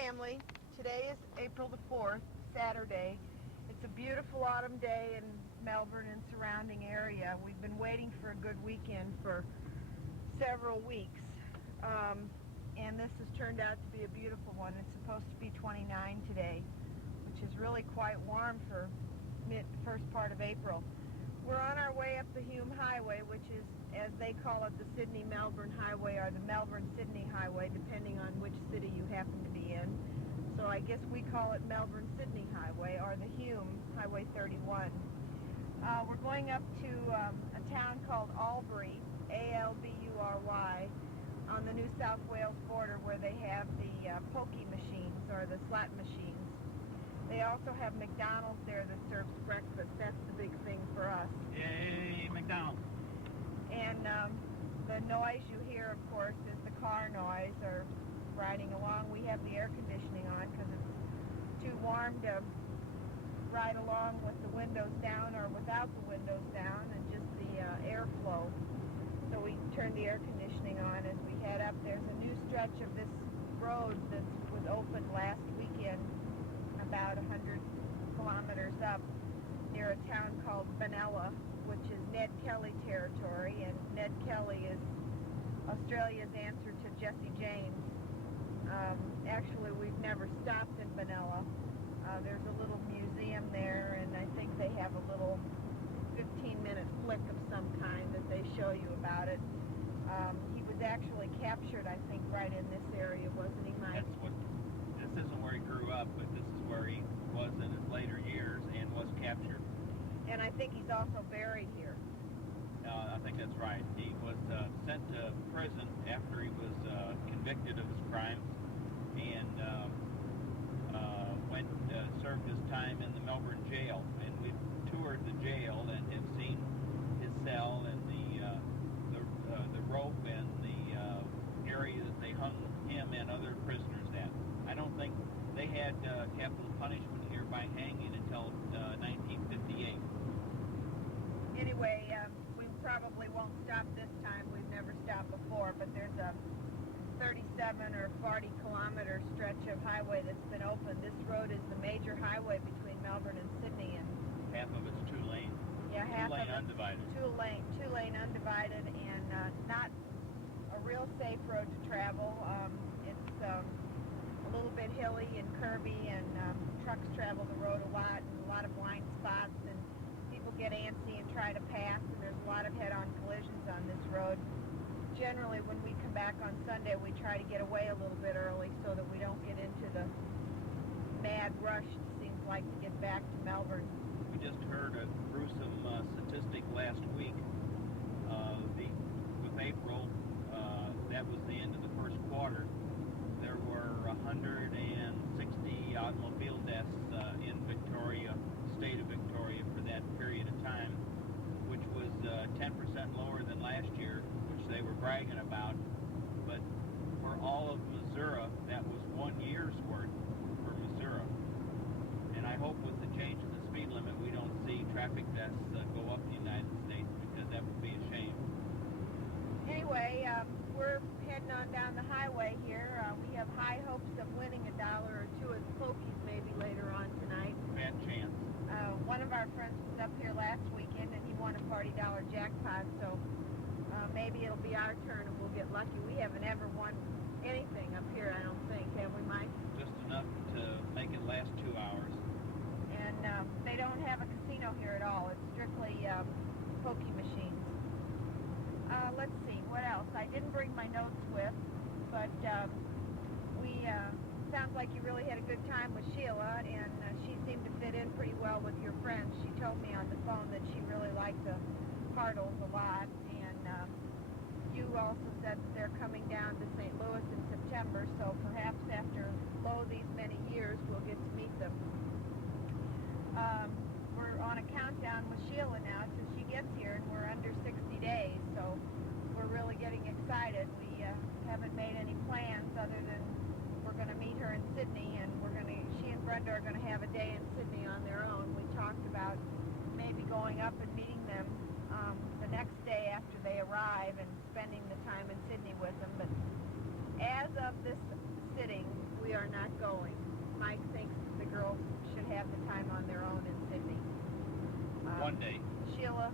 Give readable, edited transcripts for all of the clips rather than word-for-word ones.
family. Today is April the 4th, Saturday. It's a beautiful autumn day in Melbourne and surrounding area. We've been waiting for a good weekend for several weeks. And this has turned out to be a beautiful one. It's supposed to be 29 today, which is really quite warm for first part of April. We're on our way up the Hume Highway, which is, as they call it, the Sydney-Melbourne Highway or the Melbourne-Sydney Highway, depending on which city you happen to be in. So I guess we call it Melbourne-Sydney Highway or the Hume, Highway 31. We're going up to a town called Albury, A-L-B-U-R-Y, on the New South Wales border where they have the pokey machines or the slot machines. They also have McDonald's there that serves breakfast. That's the big thing for us. Yay, McDonald's. And the noise you hear, of course, is the car noise or riding along. We have the air conditioning on because it's too warm to ride along with the windows down or without the windows down and just the airflow. So we turn the air conditioning on as we head up. There's a new stretch of this road that was opened last weekend, about 100 kilometers up, near a town called Benalla, which is Ned Kelly territory, and Ned Kelly is Australia's answer to Jesse James. Actually, we've never stopped in Benalla. There's a little museum there, and I think they have a little 15-minute flick of some kind that they show you about it. He was actually captured, I think, right in this area, wasn't he, Mike? This isn't where he grew up, but this is where he was in his later years and was captured. And I think he's also buried here. I think that's right. He was sent to prison after he was convicted of his crimes and served his time in the Melbourne jail. And we've toured the jail and have seen his cell and the rope and the area that they hung him and other prisoners at. I don't think they had capital punishment here by hanging until 1958. Anyway, we probably won't stop this time. We've never stopped before, but there's a 37 or 40 kilometer stretch of highway that's been opened. This road is the major highway between Melbourne and Sydney, and half of it's two-lane. Yeah, half two-lane of it's undivided. Two-lane undivided, and not a real safe road to travel. It's a little bit hilly and curvy, and trucks travel the road a lot, and a lot of blind spots, and people get antsy and try to pass, and there's a lot of head-on collisions on this road. Generally, when we come back on Sunday, we try to get away a little bit early so that we don't get into the mad rush, it seems like, to get back to Melbourne. We just heard a gruesome statistic last week. With April, that was the end of the first quarter. There were 160 automobile deaths in Victoria, state of Victoria, for that period of time, which was 10% lower than last year, which they were bragging about. But for all of Missouri, that was 1 year's worth for Missouri. And I hope with the change in the speed limit, we don't see traffic deaths go up in the United States, because that would be a shame. Anyway, we're heading on down the highway here. We have high hopes of winning $1 or $2 at the pokies maybe later on tonight. Bad chance. One of our friends was up here last weekend and he won a $40 jackpot, so maybe it'll be our turn and we'll get lucky. We haven't ever won anything up here, I don't think, have we, Mike? Just enough to make it last 2 hours. And they don't have a casino here at all. It's strictly pokey machines. Let's see, what else? I didn't bring my notes with, but sounds like you really had a good time with Sheila, and she seemed to fit in pretty well with your friends. She told me on the phone that she really liked the Hartles a lot, and you also said that they're coming down to St. Louis in September, so perhaps after these many years we'll get to meet them. We're on a countdown with Sheila now till she gets here, and we're under 60 days, so we're really getting excited. We haven't made any plans other than we're going to meet her in Sydney, and she and Brenda are going to have a day in Sydney on their own. We talked about maybe going up and meeting them the next day after they arrive and spending the time in Sydney with them. But as of this sitting, we are not going. Mike thinks the girls should have the time on their own in Sydney. One day. Sheila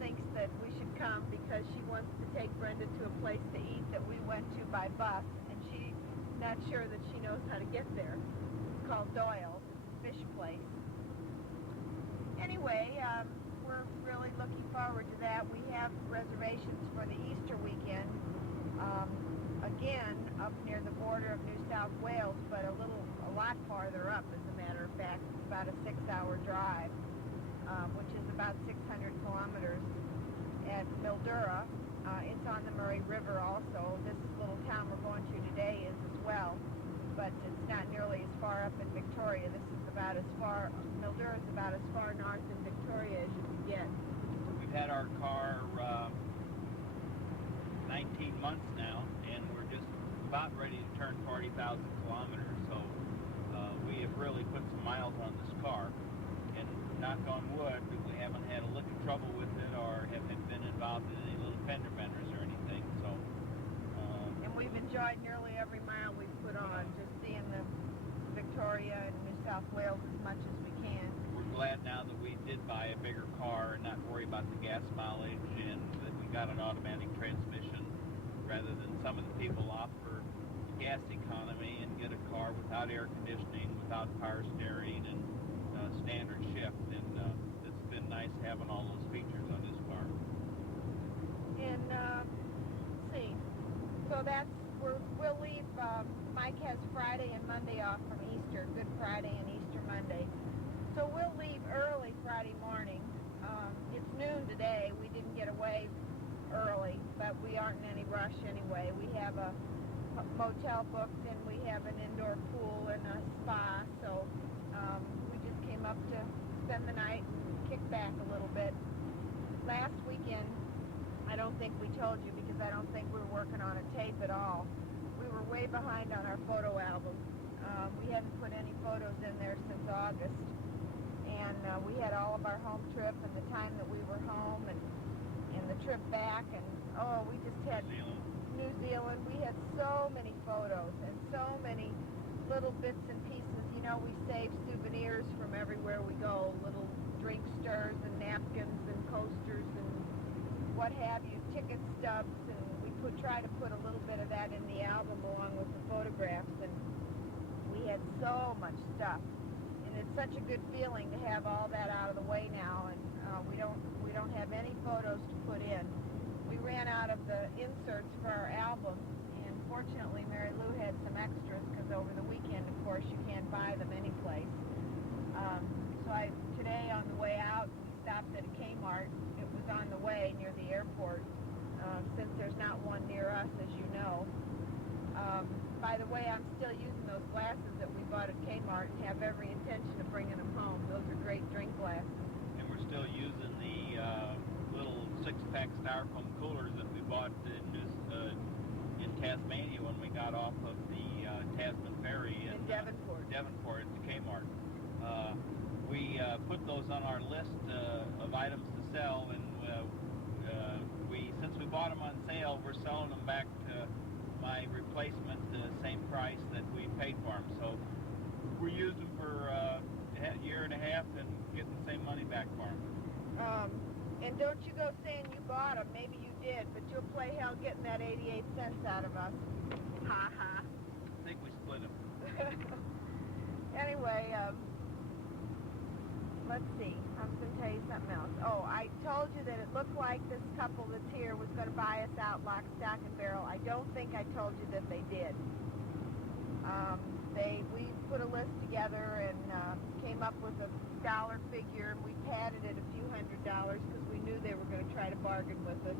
thinks that we should come because she wants to take Brenda to a place to eat that we went to by bus, and she's not sure that she knows how to get there. It's called Doyle's Fish Place. Anyway, we're really looking forward to that. We have reservations for the Easter weekend, again up near the border of New South Wales, but a lot farther up, as a matter of fact. It's about a 6-hour drive, which is about 600 kilometers, at Mildura. It's on the Murray River also. This little town we're going to today is as well, but it's not nearly as far up in Victoria. This is about as far, Mildura is about as far north in Victoria as you can get. We've had our car 19 months now, and we're just about ready to turn 40,000 kilometers, so we have really put some miles on this car, and knock on wood, we haven't had a lick of trouble with it or haven't been involved in any little fender benders or anything, so and we've enjoyed nearly every mile we've put on, just seeing the Victoria and New South Wales as much as we can. We're glad now that we did buy a bigger car and not worry about the gas mileage, and that we got an automatic transmission rather than some of the people offer the gas economy and get a car without air conditioning, without power steering, and standard shift. And it's been nice having all those features on this car. And let's see, so we'll leave. Mike has Friday and Monday off from Easter, Good Friday and Easter Monday. So we'll leave early Friday morning. It's noon today. We didn't get away early, but we aren't in any rush anyway. We have a motel booked, and we have an indoor pool and a spa, so we just came up to spend the night and kick back a little bit. Last weekend, I don't think we told you because I don't think we were working on a tape at all. We were way behind on our photo album. We hadn't put any photos in there since August, and we had all of our home trip and the time that we were home and the trip back, and we just had New Zealand. We had so many photos and so many little bits and pieces. You know, we save souvenirs from everywhere we go, little drink stirs and napkins and coasters and what have you, ticket stubs, and we try to put a little bit of that in the album along with the photographs, and we had so much stuff, and it's such a good feeling to have all that out of the way now, and we don't have any photos to put in. We ran out of the inserts for our album, and fortunately Mary Lou had some extras, because over the weekend, of course, you can't buy them anyplace. So today on the way out, we stopped at a Kmart. It was on the way near the airport, since there's not one near us, as you know. By the way, I'm still using those glasses that we bought at Kmart and have every intention of bringing them home. Those are great drink glasses. And we're still using the little 6-pack styrofoam coolers that we bought in Tasmania when we got off of the Tasman Ferry in Devonport at the Kmart. We put those on our list of items to sell, and since we bought them on sale, we're selling them back to my replacement the same price that we paid for them. So we're using them for a year and a half and getting the same money back for them. And don't you go saying you bought them. Maybe you did, but you'll play hell getting that 88 cents out of us. Ha ha. I think we split them. Anyway, let's see. I was going to tell you something else. Oh, I told you that it looked like this couple that's here was going to buy us out lock, stock, and barrel. I don't think I told you that they did. We put a list together and came up with a dollar figure, and we padded it a few $100s because we knew they were going to try to bargain with us,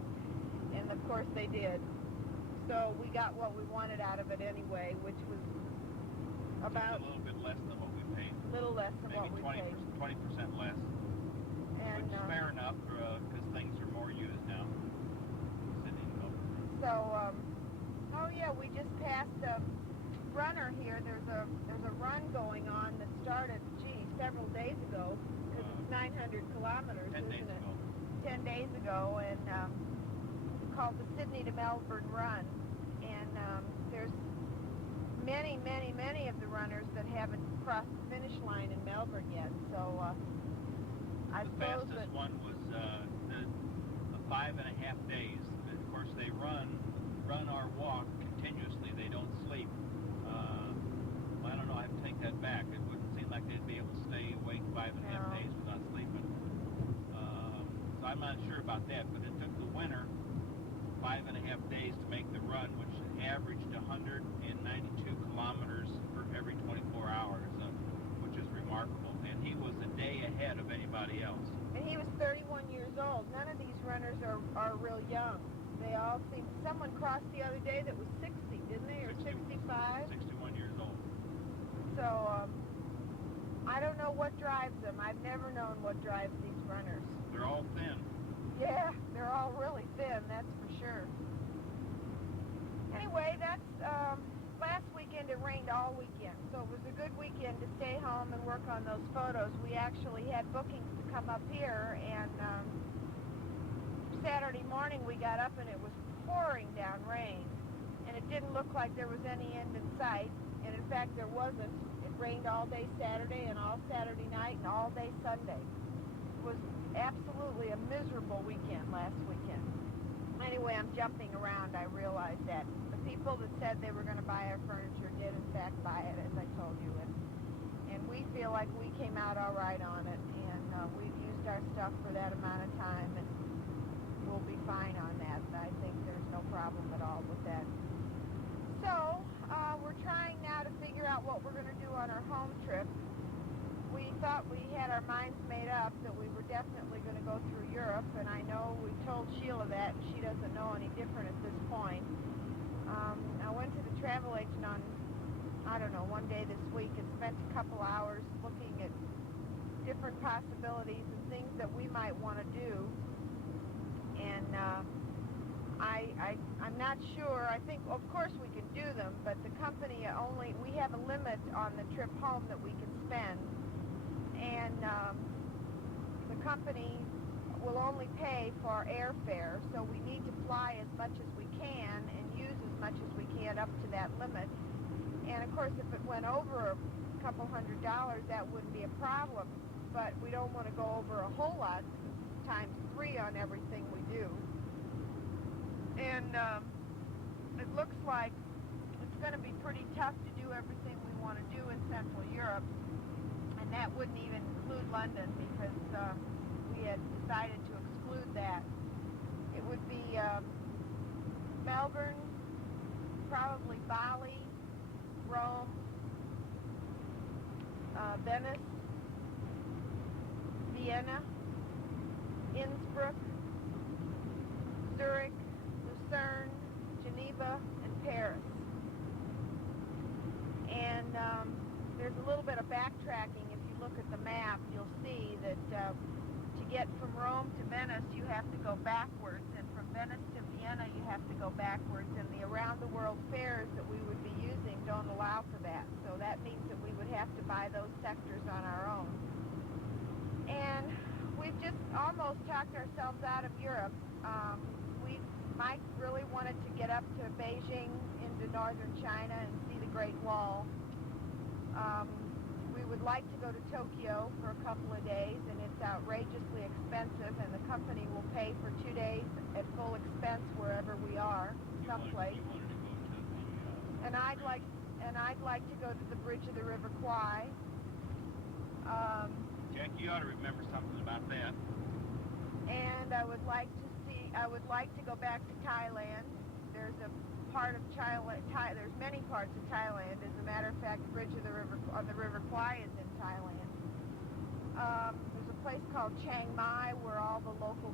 and of course they did. So we got what we wanted out of it anyway, which was about a little bit less than what we paid. A little less than what we paid. 20% less. And, which is fair enough because things are more used now. So, oh yeah, we just passed a runner here. There's a run going on that started, several days ago, because it's 900 kilometers, 10 days isn't it? ago. 10 days ago, and called the Sydney to Melbourne Run. And there's many of the runners that haven't crossed the finish line in Melbourne yet. So I The suppose fastest that one was the 5.5 days. Of course, they run or walk continuously. They don't sleep. I don't know. I have to take that back. It wouldn't seem like they'd be able to stay awake 5.5 No. days without sleeping. So I'm not sure about that. But it took the winner 5.5 days to make the run, which averaged 192 kilometers for every 24 hours, which is remarkable. And he was a day ahead of anybody else. and he was 31 years old. None of these runners are real young. They all seem. Someone crossed the other day that was 60, didn't they, or 65? 61 years old. So I don't know what drives them. I've never known what drives these runners. They're all thin. Yeah, they're all really thin, that's for sure. Anyway, that's last weekend. It rained all weekend, so it was a good weekend to stay home and work on those photos. We actually had bookings to come up here, and Saturday morning we got up and it was pouring down rain, and it didn't look like there was any end in sight, and in fact there wasn't. It rained all day Saturday and all Saturday night and all day Sunday. It was absolutely a miserable weekend last weekend. Anyway, I'm jumping around. I realized that the people that said they were going to buy our furniture did in fact buy it, as I told you, and we feel like we came out all right on it, and we've used our stuff for that amount of time, and we'll be fine on that. I think there's no problem at all with that. So we're trying now to figure out what we're going to do on our home trip. We thought we had our minds made up that we were definitely going to go through Europe, and I know we told Sheila that, and she doesn't know any different at this point. I went to the travel agent on, I don't know, one day this week and spent a couple hours looking at different possibilities and things that we might want to do. And I'm not sure. I think, of course, we can do them, but the company we have a limit on the trip home that we can spend. And the company will only pay for airfare, so we need to fly as much as we can and use as much as we can up to that limit. And of course, if it went over a couple $100, that wouldn't be a problem, but we don't want to go over a whole lot, times 3 on everything we do. And it looks like it's going to be pretty tough to do everything we want to do in Central Europe, and that wouldn't even include London, because we had decided to exclude that. It would be Melbourne, probably Bali, Rome, Venice, Vienna, Innsbruck, Zurich, Lucerne, Geneva, and Paris. And there's a little bit of backtracking. If you look at the map, you'll see that to get from Rome to Venice, you have to go backwards, and from Venice to Vienna, you have to go backwards, and the around-the-world fares that we would be using don't allow for that. So that means that we would have to buy those sectors on our own. And we've just almost talked ourselves out of Europe. Mike really wanted to get up to Beijing into northern China and see the Great Wall. We would like to go to Tokyo for a couple of days, and it's outrageously expensive, and the company will pay for 2 days at full expense wherever we are, someplace. You wanted to go to And I'd like to go to the bridge of the River Kwai. Jack, you ought to remember something about that. And I would like to go back to Thailand. There's a part of there's many parts of Thailand. As a matter of fact, the bridge of the River Kwai is in Thailand. There's a place called Chiang Mai where all the local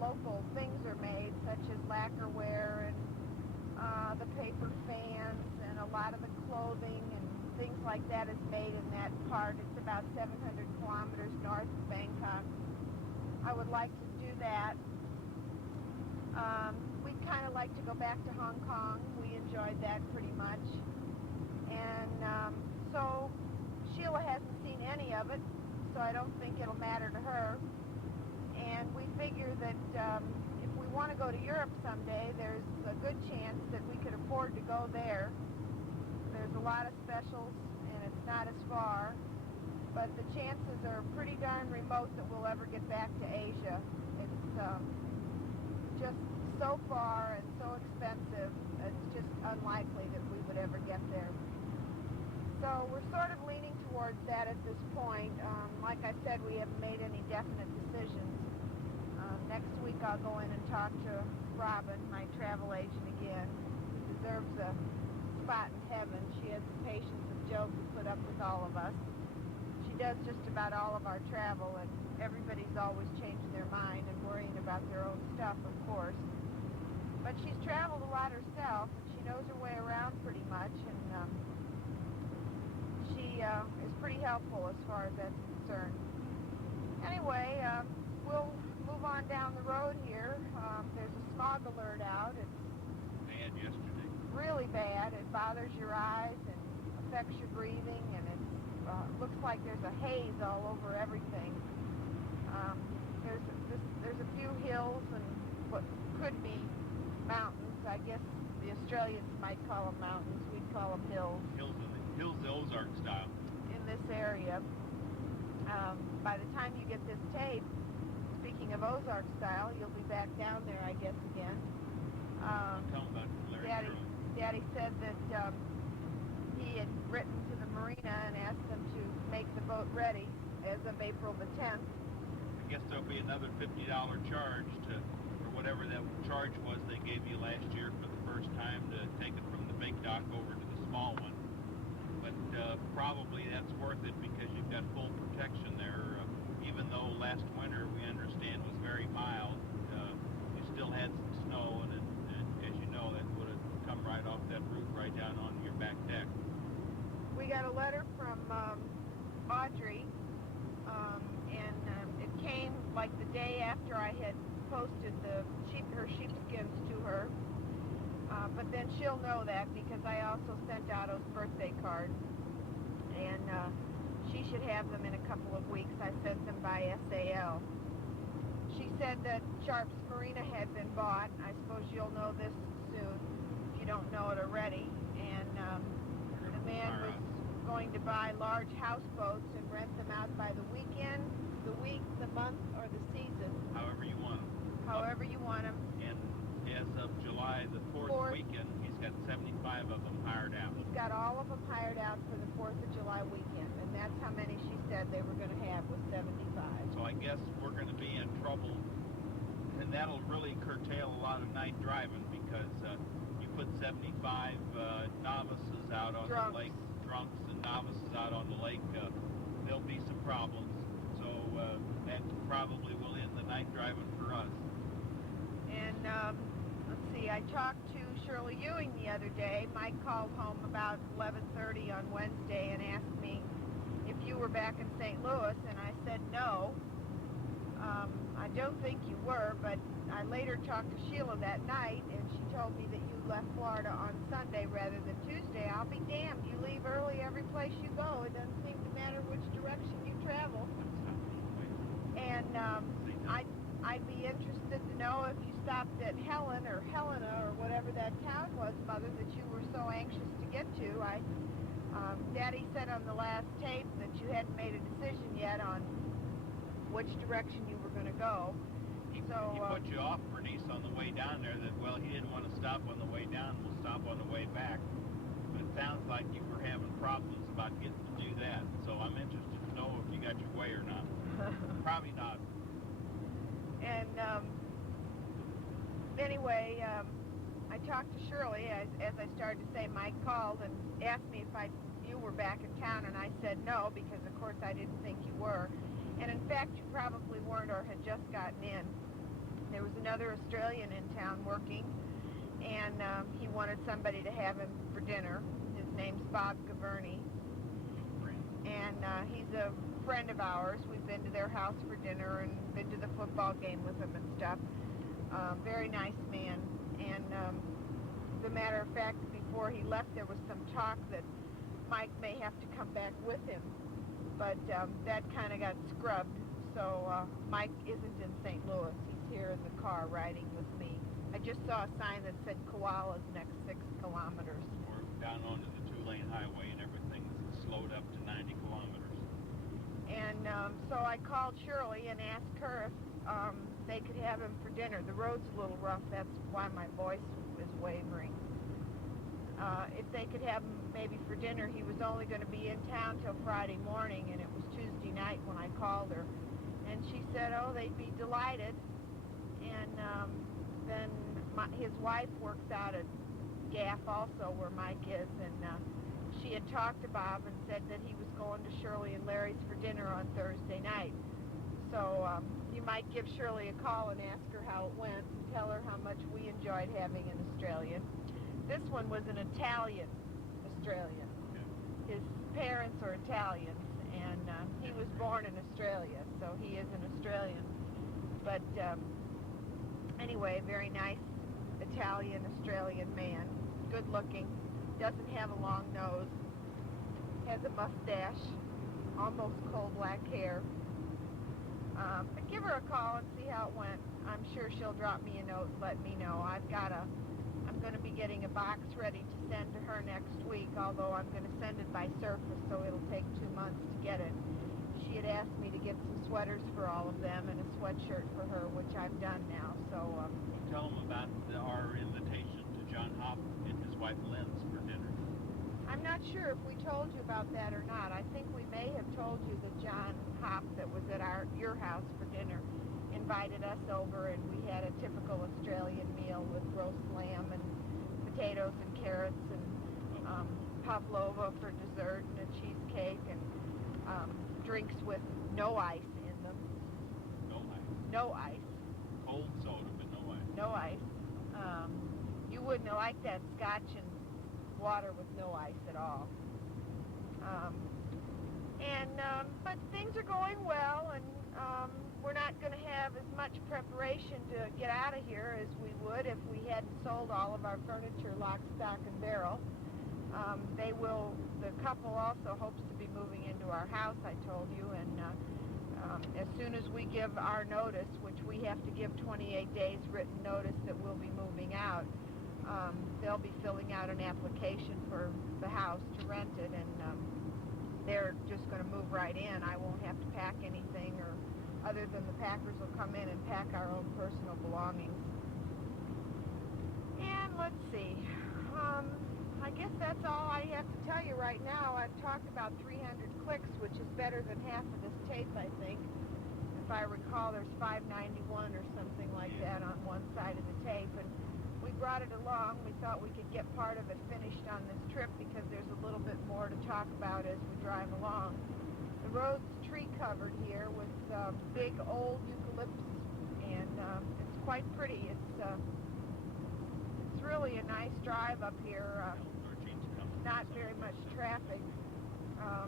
local things are made, such as lacquerware and the paper fans, and a lot of the clothing and things like that is made in that part. It's about 700 kilometers north of Bangkok. I would like to do that. We'd kind of like to go back to Hong Kong. We enjoyed that pretty much. And so Sheila hasn't seen any of it, so I don't think it'll matter to her. And we figure that if we want to go to Europe someday, there's a good chance that we could afford to go there. there's a lot of specials, and it's not as far, but the chances are pretty darn remote that we'll ever get back to Asia. It's just so far and so expensive, it's just unlikely that we would ever get there. So we're sort of leaning towards that at this point. Like I said, we haven't made any definite decisions. Next week I'll go in and talk to Robin, my travel agent again, who deserves a spot in heaven. She has the patience of Job to put up with all of us. She does just about all of our travel, and everybody's always changing their mind and worrying about their own stuff, of course. But she's traveled a lot herself, and she knows her way around pretty much, and she is pretty helpful as far as that's concerned. Anyway, we'll move on down the road here. There's a smog alert out. It's bad yesterday. Really bad. It bothers your eyes and affects your breathing, and it looks like there's a haze all over everything. There's a few hills and what could be mountains. I guess the Australians might call them mountains. We'd call them hills. Hills Ozark style. In this area. By the time you get this tape, speaking of Ozark style, you'll be back down there, I guess, again. Tell them about Larry. Daddy said that he had written to the marina and asked them to make the boat ready as of April the 10th. I guess there'll be another $50 charge for whatever that charge was they gave you last year for the first time to take it from the big dock over to the small one. But probably that's worth it because you've got full protection there. Even though last winter, we understand, was very mild, you still had some snow, and as you know, that would have come right off that roof right down onto your back deck. We got a letter from Audrey, and it came like the day after I had posted her sheepskins to her. But then she'll know that because I also sent Otto's birthday card, and she should have them in a couple of weeks. I sent them by SAL. She said that Sharp's Marina had been bought. I suppose you'll know this soon if you don't know it already. And the man was going to buy large houseboats and rent them out by the weekend, the week, the month, or the season. However you want them. However you want them. And as of July the 4th weekend, he's got 75 of them hired out. He's got all of them hired out for the 4th of July weekend, and that's how many she said they were going to have, was 75. So I guess we're going to be in trouble, and that'll really curtail a lot of night driving because you put 75 novices out on the lake, drunks and novices out on the lake, there'll be some problems. So that probably will end the night driving for us. And let's see, I talked to Shirley Ewing the other day. Mike called home about 11:30 on Wednesday and asked me if you were back in St. Louis, and I said no. I don't think you were, but I later talked to Sheila that night, and she told me that you left Florida on Sunday rather than Tuesday. I'll be damned. You leave early every place you go. It doesn't seem to matter which direction you travel. And I'd be interested to know if you stopped at Helena or whatever that town was, Mother, that you were so anxious to get to. Daddy said on the last tape that you hadn't made a decision yet on which direction you were going to go. He put you off, Bernice, on the way down there that, well, he didn't want to stop on the way down, we'll stop on the way back. But it sounds like you were having problems about getting to do that. So I'm interested to know if you got your way or not. Probably not. And anyway, I talked to Shirley, as I started to say. Mike called and asked me if you were back in town, and I said no, because of course I didn't think you were. And in fact, you probably weren't or had just gotten in. There was another Australian in town working, and he wanted somebody to have him for dinner. His name's Bob Gaverny, and he's a friend of ours. We've been to their house for dinner and been to the football game with him and stuff. Very nice man. And as a matter of fact, before he left, there was some talk that Mike may have to come back with him. But that kind of got scrubbed. So Mike isn't in St. Louis. He's here in the car riding with me. I just saw a sign that said koalas next 6 kilometers. Or down onto the Tule 6-lane highway and everything's slowed up to 90 kilometers. And so I called Shirley and asked her if they could have him for dinner. The road's a little rough, that's why my voice is wavering. If they could have him maybe for dinner. He was only going to be in town till Friday morning, and it was Tuesday night when I called her. And she said, oh, they'd be delighted. And then his wife works out at Gaff also, where Mike is, and she had talked to Bob and said that he was going to Shirley and Larry's for dinner on Thursday night. So you might give Shirley a call and ask her how it went and tell her how much we enjoyed having an Australian. This one was an Italian Australian. His parents are Italians, and he was born in Australia, so he is an Australian. But anyway, very nice Italian-Australian man, good looking, doesn't have a long nose, has a mustache, almost coal black hair. But give her a call and see how it went. I'm sure she'll drop me a note and let me know. I'm going to be getting a box ready to send to her next week, although I'm going to send it by surface, so it'll take 2 months to get it. She had asked me to get some sweaters for all of them and a sweatshirt for her, which I've done now. So tell them about our invitation to John Hopp and his wife Lynn's for dinner. I'm not sure if we told you about that or not. I think we may have told you that John Hopp, that was at your house for dinner, invited us over, and we had a typical Australian meal with roast lamb and potatoes and carrots and pavlova for dessert and a cheesecake and drinks with no ice in them. No ice. No ice. Cold soda, but no ice. No ice. You wouldn't have liked that scotch and water with no ice at all. But things are going well, and we're not going to have as much preparation to get out of here as we would if we hadn't sold all of our furniture, lock, stock, and barrel. The couple also hopes to be moving into our house, I told you, and as soon as we give our notice, which we have to give 28 days written notice that we'll be moving out, they'll be filling out an application for the house to rent it, and they're just going to move right in. I won't have to pack anything, or other than the packers will come in and pack our own personal belongings. And let's see. I guess that's all I have to tell you right now. I've talked about 300 clicks, which is better than half of this tape, I think. If I recall, there's 591 or something like that on one side of the tape. And we brought it along. We thought we could get part of it finished on this trip because there's a little bit more to talk about as we drive along. The road's tree covered here with big old eucalyptus, and it's quite pretty. It's really a nice drive up here. Not very much traffic. Oh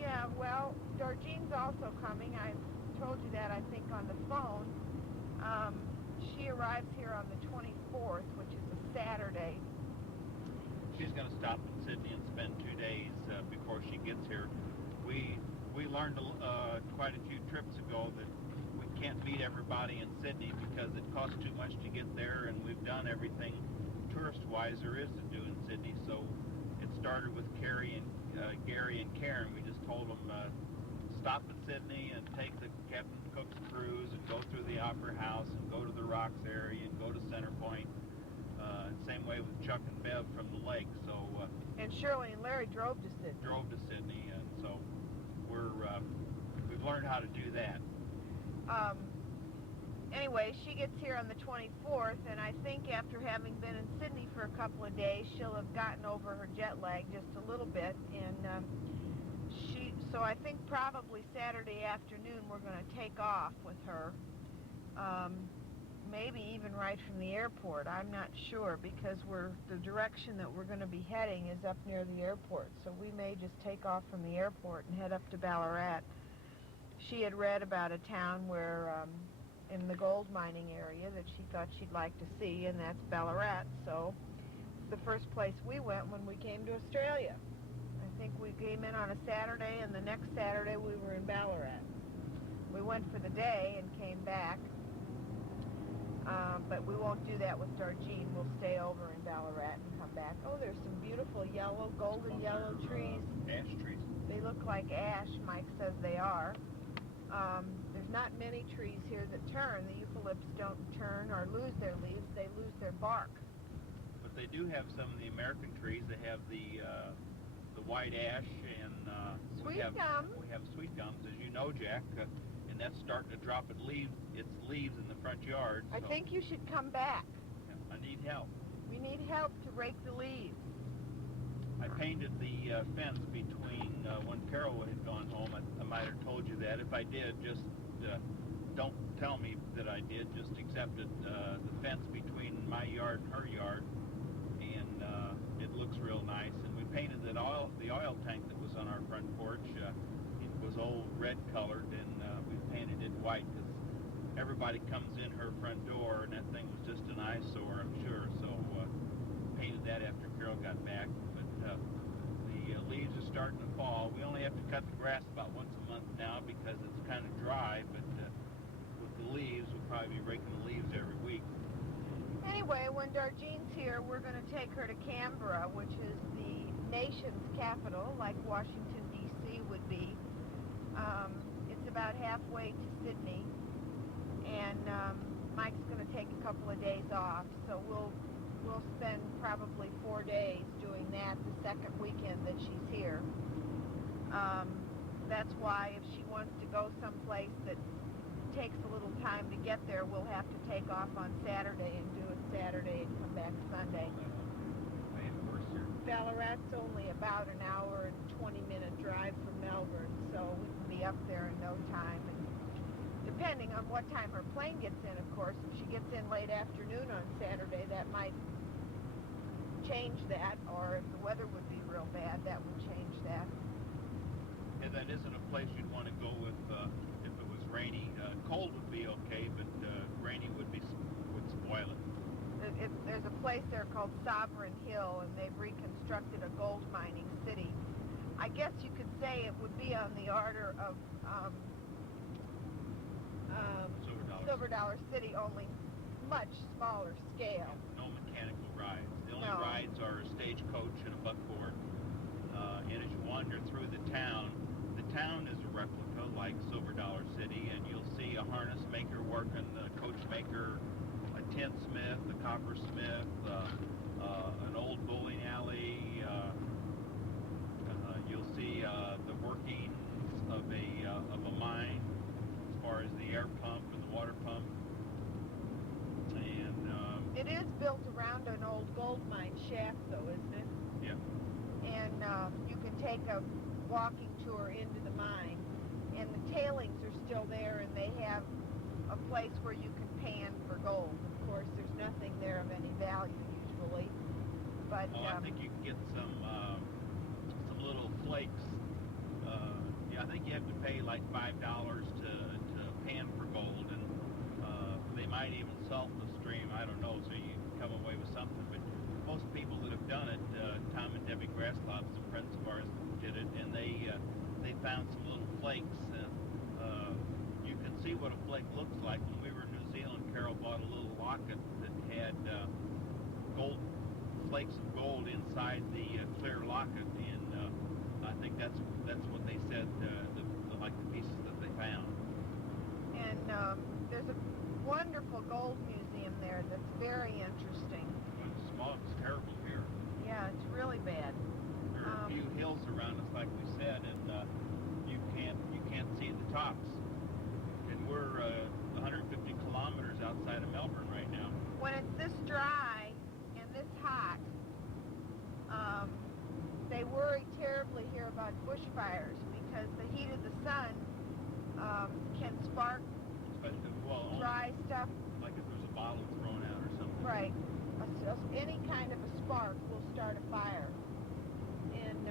yeah, well, Dorjean's also coming. I told you that, I think, on the phone. She arrives here on the 24th, which is a Saturday. She's going to stop in Sydney and spend 2 days before she gets here. We learned quite a few trips ago that we can't meet everybody in Sydney because it costs too much to get there, and we've done everything tourist-wise there is to do in Sydney. So it started with Gary and Karen. We just told them stop in Sydney and take the Captain Cook's cruise and go through the Opera House and go to the Rocks area and go to Centerpoint. Same way with Chuck and Bev from the lake. So and Shirley and Larry drove to Sydney. And so we've learned how to do that. Anyway, she gets here on the 24th, and I think after having been in Sydney for a couple of days, she'll have gotten over her jet lag just a little bit, and so I think probably Saturday afternoon we're going to take off with her, maybe even right from the airport. I'm not sure, because the direction that we're going to be heading is up near the airport, so we may just take off from the airport and head up to Ballarat. She had read about a town where in the gold mining area that she thought she'd like to see, and that's Ballarat. So it's the first place we went when we came to Australia. I think we came in on a Saturday, and the next Saturday we were in Ballarat. We went for the day and came back. But we won't do that with Darjeeling. We'll stay over in Ballarat and come back. Oh, there's some beautiful yellow, golden yellow trees. Ash trees. They look like ash, Mike says they are. There's not many trees here that turn. The eucalypts don't turn or lose their leaves. They lose their bark. But they do have some of the American trees. They have the white ash and Sweet gum. We have sweet gums, as you know, Jack, and that's starting to drop its leaves in the front yard. I so think you should come back. I need help. We need help to rake the leaves. I painted the fence between when Carol had gone home. I might have told you that. If I did, just don't tell me that I did. Just accept it. The fence between my yard and her yard, and it looks real nice. And we painted the oil tank that was on our front porch. It was old red colored, and we painted it white because everybody comes in her front door, and that thing was just an eyesore, I'm sure. So painted that after Carol got back. But the leaves are starting to fall. We only have to cut the grass about once a month now because it's kind of dry. But with the leaves, we'll probably be raking the leaves every week. Anyway, when Darjeeling's here, we're going to take her to Canberra, which is the nation's capital, like Washington, D.C. would be. It's about halfway to Sydney, and Mike's going to take a couple of days off, so we'll spend probably 4 days doing that the second weekend that she's here. That's why if she wants to go someplace that takes a little time to get there, we'll have to take off on Saturday and do it Saturday and come back Sunday. Ballarat's only about an hour and 20-minute drive from Melbourne, so we can be up there in no time. And depending on what time her plane gets in, of course, if she gets in late afternoon on Saturday, that might change that, or if the weather would be real bad, that would change that. Yeah, that isn't a place you'd want to go if it was rainy. Cold would be okay, but rainy would spoil it. There's a place there called Sovereign Hill, and they've reconstructed a gold mining city. I guess you could say it would be on the order of Silver Dollar City, only much smaller scale. No mechanical rides. The only rides are a stagecoach and a buckboard. And as you wander through the town is a replica like Silver Dollar City, and you'll see a harness maker working, a coach maker, a tinsmith, a coppersmith, an old bowling alley. You'll see the workings of a mine, as far as the air pump and the water pump. And it is built around an old gold mine shaft, though, isn't it? Yeah. And you can take a walking tour into the mine, and the tailings are still there, and they have a place where you can pan for gold. Of course, there's nothing there of any value usually, but I think you can get some little flakes. Yeah, I think you have to pay like $5 to pan for gold, and they might even salt the stream. I don't know, so you can come away with something. But most people that have done it, Tom and Debbie Grasslop, some friends of ours, did it, and they found some little flakes. You can see what a flake looks like. When we were in New Zealand, Carol bought a little locket that had gold flakes of gold inside the clear locket, and I think that's what they said, like the pieces that they found. And there's a wonderful gold museum there that's very interesting. It's small, it's terrible here. Yeah, it's really bad. There are a few hills around us, like we said, and you can't see the tops. And we're 150 kilometers outside of Melbourne right now. When it's this dry and this hot, they worry terribly here about bushfires because the heat of the sun can spark dry stuff. Like if there's a bottle thrown out or something. Right. Any kind of a spark will start a fire. And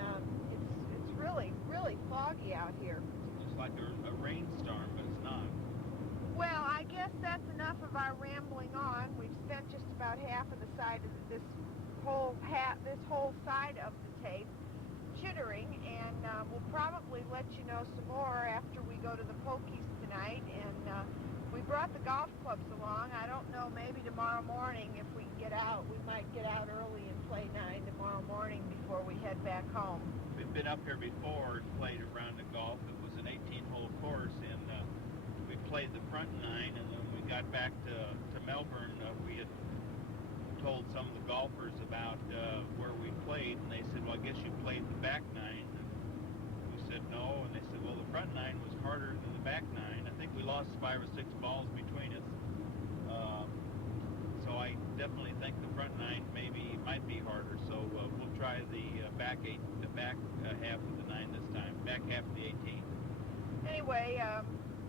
it's really, really foggy out here. It's like a rainstorm, but it's not. Well, I guess that's enough of our rambling on. We've spent just about half of the side of this whole side of the tape chittering, and we'll probably let you know some more after we go to the Pokies tonight. And we brought the golf clubs along. I don't know, maybe tomorrow morning if we can get out. We might get out early and play 9 tomorrow morning before we head back home. We've been up here before and played a round of golf. It was an 18-hole course, and we played the front 9, and then we got back to Melbourne. We had told some of the golfers about where we played, and they said, well, I guess you played the back 9. And we said no, and they said, well, the front 9 was harder than the back 9. I think we lost 5 or 6 balls between us. So I definitely think the front 9 might be harder. So we'll try the back half of the 9 this time, back half of the 18. Anyway,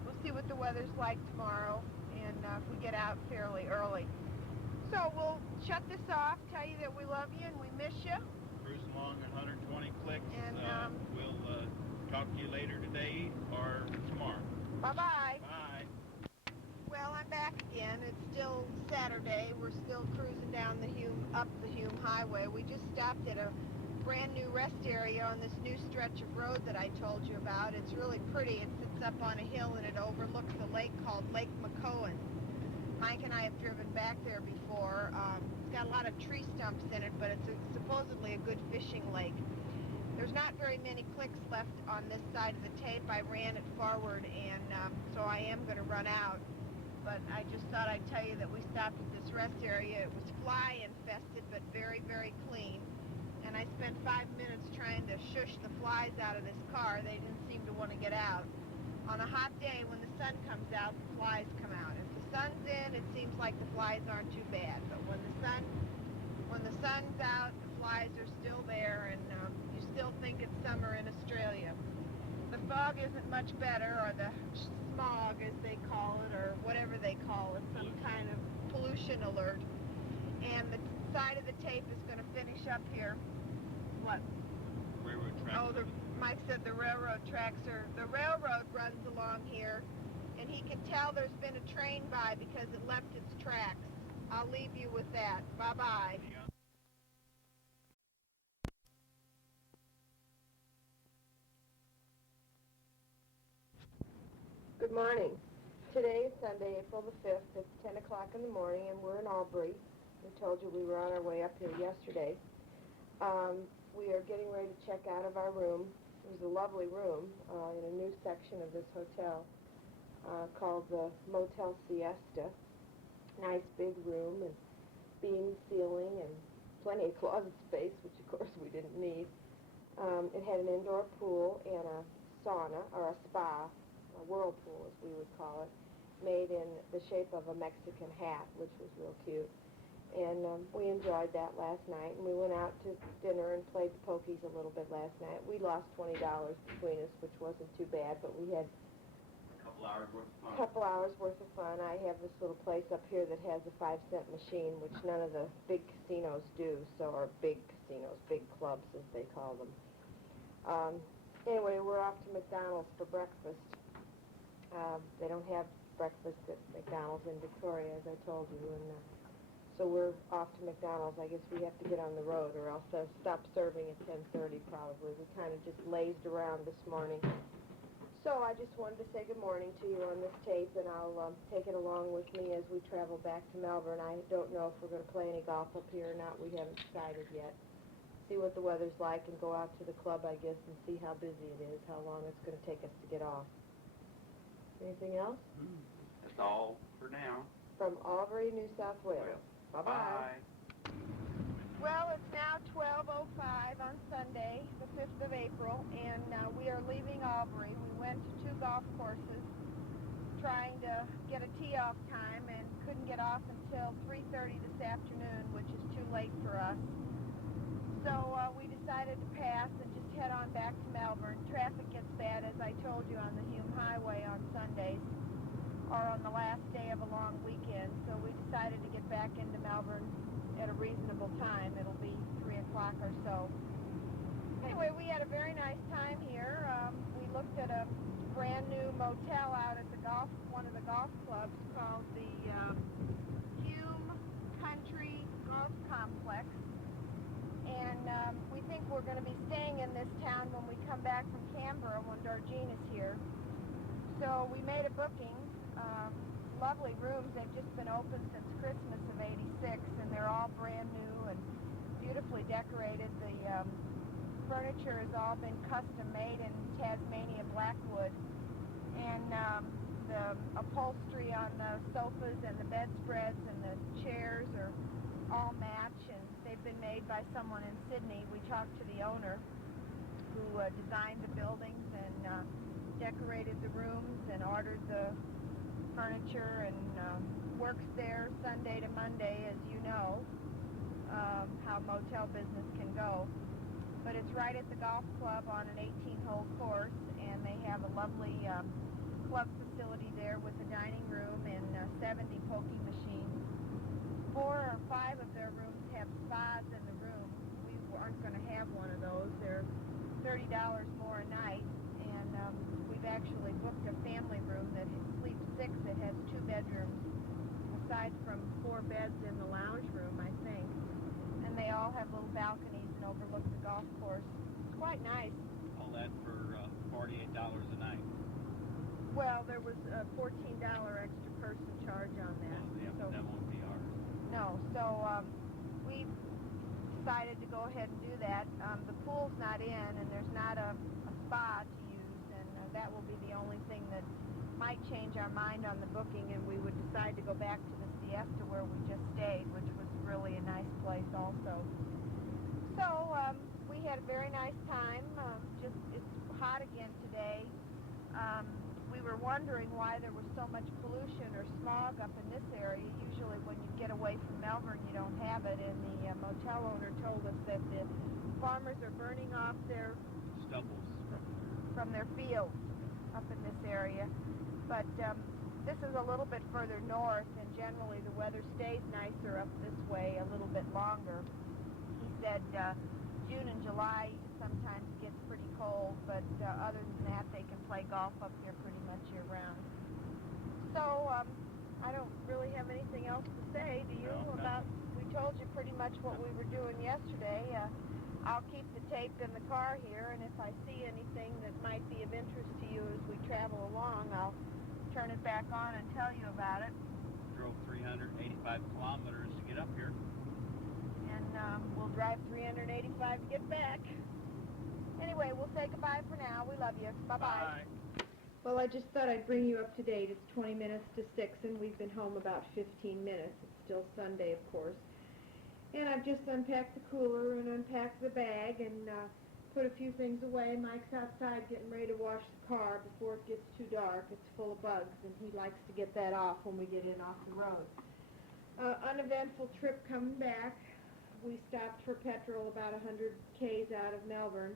we'll see what the weather's like tomorrow, and if we get out fairly early. So we'll shut this off, tell you that we love you and we miss you. Cruise along at 120 clicks. And we'll talk to you later today or tomorrow. Bye-bye. Bye. Well, I'm back again. It's still Saturday. We're still cruising down up the Hume Highway. We just stopped at a brand new rest area on this new stretch of road that I told you about. It's really pretty. It sits up on a hill and it overlooks a lake called Lake McCowan. Mike and I have driven back there before. It's got a lot of tree stumps in it, but it's supposedly a good fishing lake. There's not very many clicks left on this side of the tape. I ran it forward, and so I am going to run out. But I just thought I'd tell you that we stopped at this rest area. It was fly infested, but very, very clean. And I spent 5 minutes trying to shush the flies out of this car. They didn't seem to want to get out. On a hot day, when the sun comes out, the flies come out. If the sun's in, it seems like the flies aren't too bad. But when the sun's out, the flies are still there, and you still think it's summer in Australia. The fog isn't much better, or the smog, as they call it, or whatever they call it, some kind of pollution alert. And the side of the tape is going to finish up here. What? Railroad tracks. Oh, Mike said the railroad runs along here, and he can tell there's been a train by because it left its tracks. I'll leave you with that. Bye-bye. Good morning. Today is Sunday, April the 5th. It's 10 o'clock in the morning, and we're in Albury. We told you we were on our way up here yesterday. We are getting ready to check out of our room. It was a lovely room in a new section of this hotel called the Motel Siesta. Nice big room and beam ceiling and plenty of closet space, which of course we didn't need. It had an indoor pool and a sauna, or a spa, a whirlpool as we would call it, made in the shape of a Mexican hat, which was real cute. And we enjoyed that last night, and we went out to dinner and played the pokies a little bit last night. We lost $20 between us, which wasn't too bad, but we had A couple hours worth of fun. a couple hours worth of fun. I have this little place up here that has a 5-cent machine, which none of the big casinos do, or big casinos, big clubs as they call them. Anyway, we're off to McDonald's for breakfast. They don't have breakfast at McDonald's in Victoria, as I told you, and so we're off to McDonald's. I guess we have to get on the road, or else they'll stop serving at 10:30 probably. We kind of just lazed around this morning. So I just wanted to say good morning to you on this tape, and I'll take it along with me as we travel back to Melbourne. I don't know if we're going to play any golf up here or not. We haven't decided yet. See what the weather's like and go out to the club, I guess, and see how busy it is, how long it's going to take us to get off. Anything else? That's all for now. From Albury, New South Wales. Bye-bye. Well, it's now 12:05 on Sunday, the 5th of April, and we are leaving Albury. We went to 2 golf courses trying to get a tee-off time and couldn't get off until 3:30 this afternoon, which is too late for us. So we decided to pass and just head on back to Melbourne. Traffic gets bad, as I told you, on the Hume Highway on Sundays, or on the last day of a long weekend, so we decided to get back into Melbourne at a reasonable time. It'll be 3 o'clock or so. Anyway, we had a very nice time here. We looked at a brand new motel out at one of the golf clubs called the Hume Country Golf Complex, and we think we're going to be staying in this town when we come back from Canberra when Darjean is here. So we made a booking lovely rooms. They've just been open since Christmas of '86, and they're all brand new and beautifully decorated. The furniture has all been custom made in Tasmania blackwood, and the upholstery on the sofas and the bedspreads and the chairs are all match, and they've been made by someone in Sydney. We talked to the owner who designed the buildings and decorated the rooms and ordered the furniture, and works there Sunday to Monday, as you know, how motel business can go. But it's right at the golf club on an 18-hole course, and they have a lovely club facility there with a dining room and 70 pokie machines. 4 or 5 of their rooms have spas in the room. We aren't going to have one of those. They're $30 more a night, and we've actually booked a family room that sleeps 6. It has 2 bedrooms, aside from 4 beds in the lounge room, I think. And they all have little balconies and overlook the golf course. It's quite nice. All that for $48 a night. Well, there was a $14 extra person charge on that. Well, yeah, so, but that won't be ours. no, so we decided to go ahead and do that. The pool's not in, and there's not a spa to use, and that will be the only thing that might change our mind on the booking, and we would decide to go back to the Siesta where we just stayed, which was really a nice place also. So we had a very nice time. It's hot again today. We were wondering why there was so much pollution or smog up in this area. Usually when you get away from Melbourne, you don't have it, and the motel owner told us that the farmers are burning off their Stubbles. from their fields up in this area. But this is a little bit further north, and generally the weather stays nicer up this way a little bit longer. He said June and July sometimes gets pretty cold, but other than that, they can play golf up here pretty much year-round. So I don't really have anything else to say. Do you? No, About we told you pretty much what we were doing yesterday. I'll keep the tape in the car here, and if I see anything that might be of interest to you as we travel along, I'll turn it back on and tell you about it. Drove 385 kilometers to get up here. And we'll drive 385 to get back. Anyway, we'll say goodbye for now. We love you. Bye-bye. Bye. Well, I just thought I'd bring you up to date. It's 20 minutes to 6, and we've been home about 15 minutes. It's still Sunday, of course. And I've just unpacked the cooler and unpacked the bag and put a few things away. Mike's outside getting ready to wash the car before it gets too dark. It's full of bugs, and he likes to get that off when we get in off the road. Uneventful trip coming back. We stopped for petrol about 100 k's out of Melbourne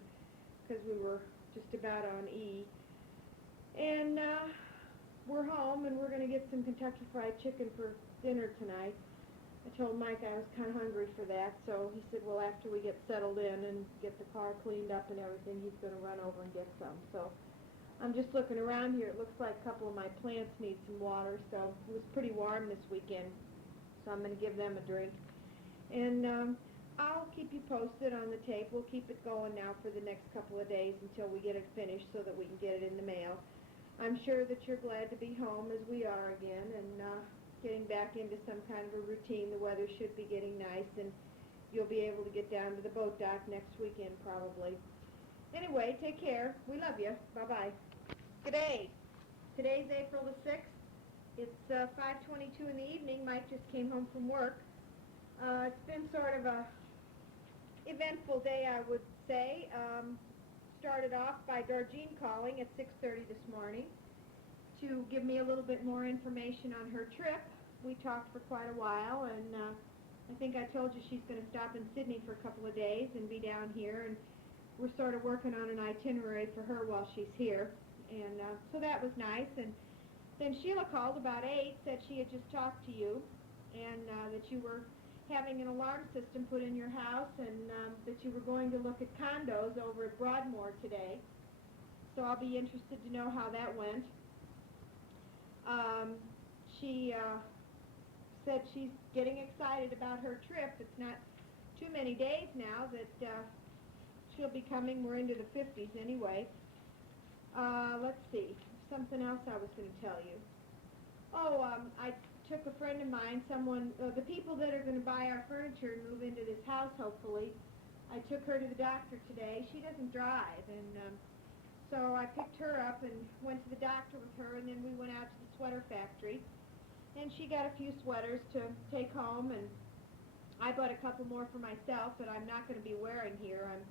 because we were just about on E. And we're home, and we're going to get some Kentucky Fried Chicken for dinner tonight. I told Mike I was kind of hungry for that, so he said, well, after we get settled in and get the car cleaned up and everything, he's going to run over and get some. So I'm just looking around here. It looks like a couple of my plants need some water, so it was pretty warm this weekend, so I'm going to give them a drink. And I'll keep you posted on the tape. We'll keep it going now for the next couple of days until we get it finished so that we can get it in the mail. I'm sure that you're glad to be home as we are again, and getting back into some kind of a routine. The weather should be getting nice, and you'll be able to get down to the boat dock next weekend probably. Anyway, take care. We love you. Bye-bye. G'day. Today's April the 6th. It's 5:22 in the evening. Mike just came home from work. It's been sort of a eventful day, I would say. Started off by Georgine calling at 6:30 this morning to give me a little bit more information on her trip. We talked for quite a while, and I think I told you she's going to stop in Sydney for a couple of days and be down here, and we're sort of working on an itinerary for her while she's here, and so that was nice. And then Sheila called about 8, said she had just talked to you, and that you were having an alarm system put in your house, and that you were going to look at condos over at Broadmoor today. So I'll be interested to know how that went. She said she's getting excited about her trip. It's not too many days now that she'll be coming. We're into the 50s anyway. Let's see. Something else I was going to tell you. Oh, I took a friend of mine, the people that are going to buy our furniture and move into this house, hopefully. I took her to the doctor today. She doesn't drive, and so I picked her up and went to the doctor with her, and then we went out to the sweater factory, and she got a few sweaters to take home, and I bought a couple more for myself that I'm not going to be wearing here. I'm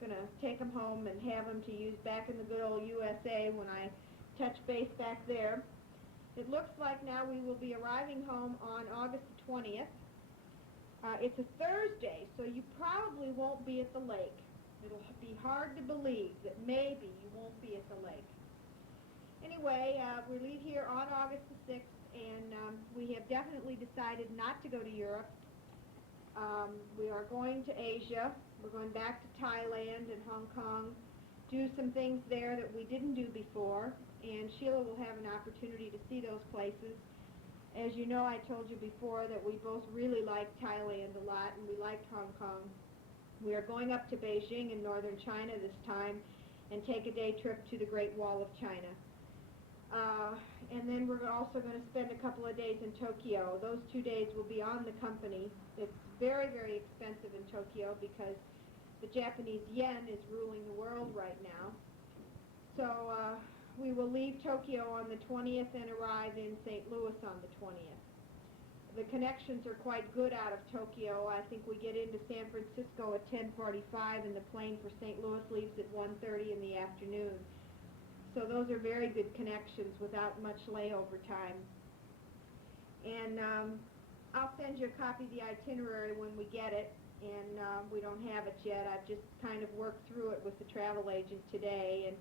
going to take them home and have them to use back in the good old USA when I touch base back there. It looks like now we will be arriving home on August the 20th. It's a Thursday, so you probably won't be at the lake. It'll be hard to believe that maybe you won't be at the lake. Anyway, we leave here on August the 6th, and we have definitely decided not to go to Europe. We are going to Asia. We're going back to Thailand and Hong Kong, do some things there that we didn't do before, and Sheila will have an opportunity to see those places. As you know, I told you before that we both really liked Thailand a lot, and we liked Hong Kong. We are going up to Beijing in northern China this time and take a day trip to the Great Wall of China. And then we're also going to spend a couple of days in Tokyo. Those 2 days will be on the company. It's very, very expensive in Tokyo because the Japanese yen is ruling the world right now. So we will leave Tokyo on the 20th and arrive in St. Louis on the 20th. The connections are quite good out of Tokyo. I think we get into San Francisco at 10:45 and the plane for St. Louis leaves at 1:30 in the afternoon. So those are very good connections without much layover time. And I'll send you a copy of the itinerary when we get it, and we don't have it yet. I've just kind of worked through it with the travel agent today, and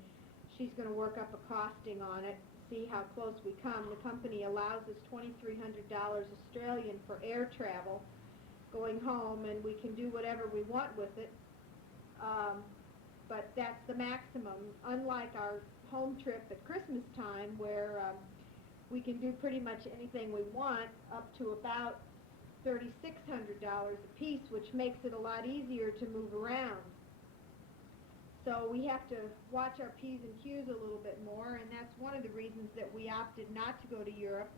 she's going to work up a costing on it, see how close we come. The company allows us $2,300 Australian for air travel going home, and we can do whatever we want with it. But that's the maximum, unlike our home trip at Christmas time where we can do pretty much anything we want up to about $3,600 a piece, which makes it a lot easier to move around. So we have to watch our P's and Q's a little bit more, and that's one of the reasons that we opted not to go to Europe,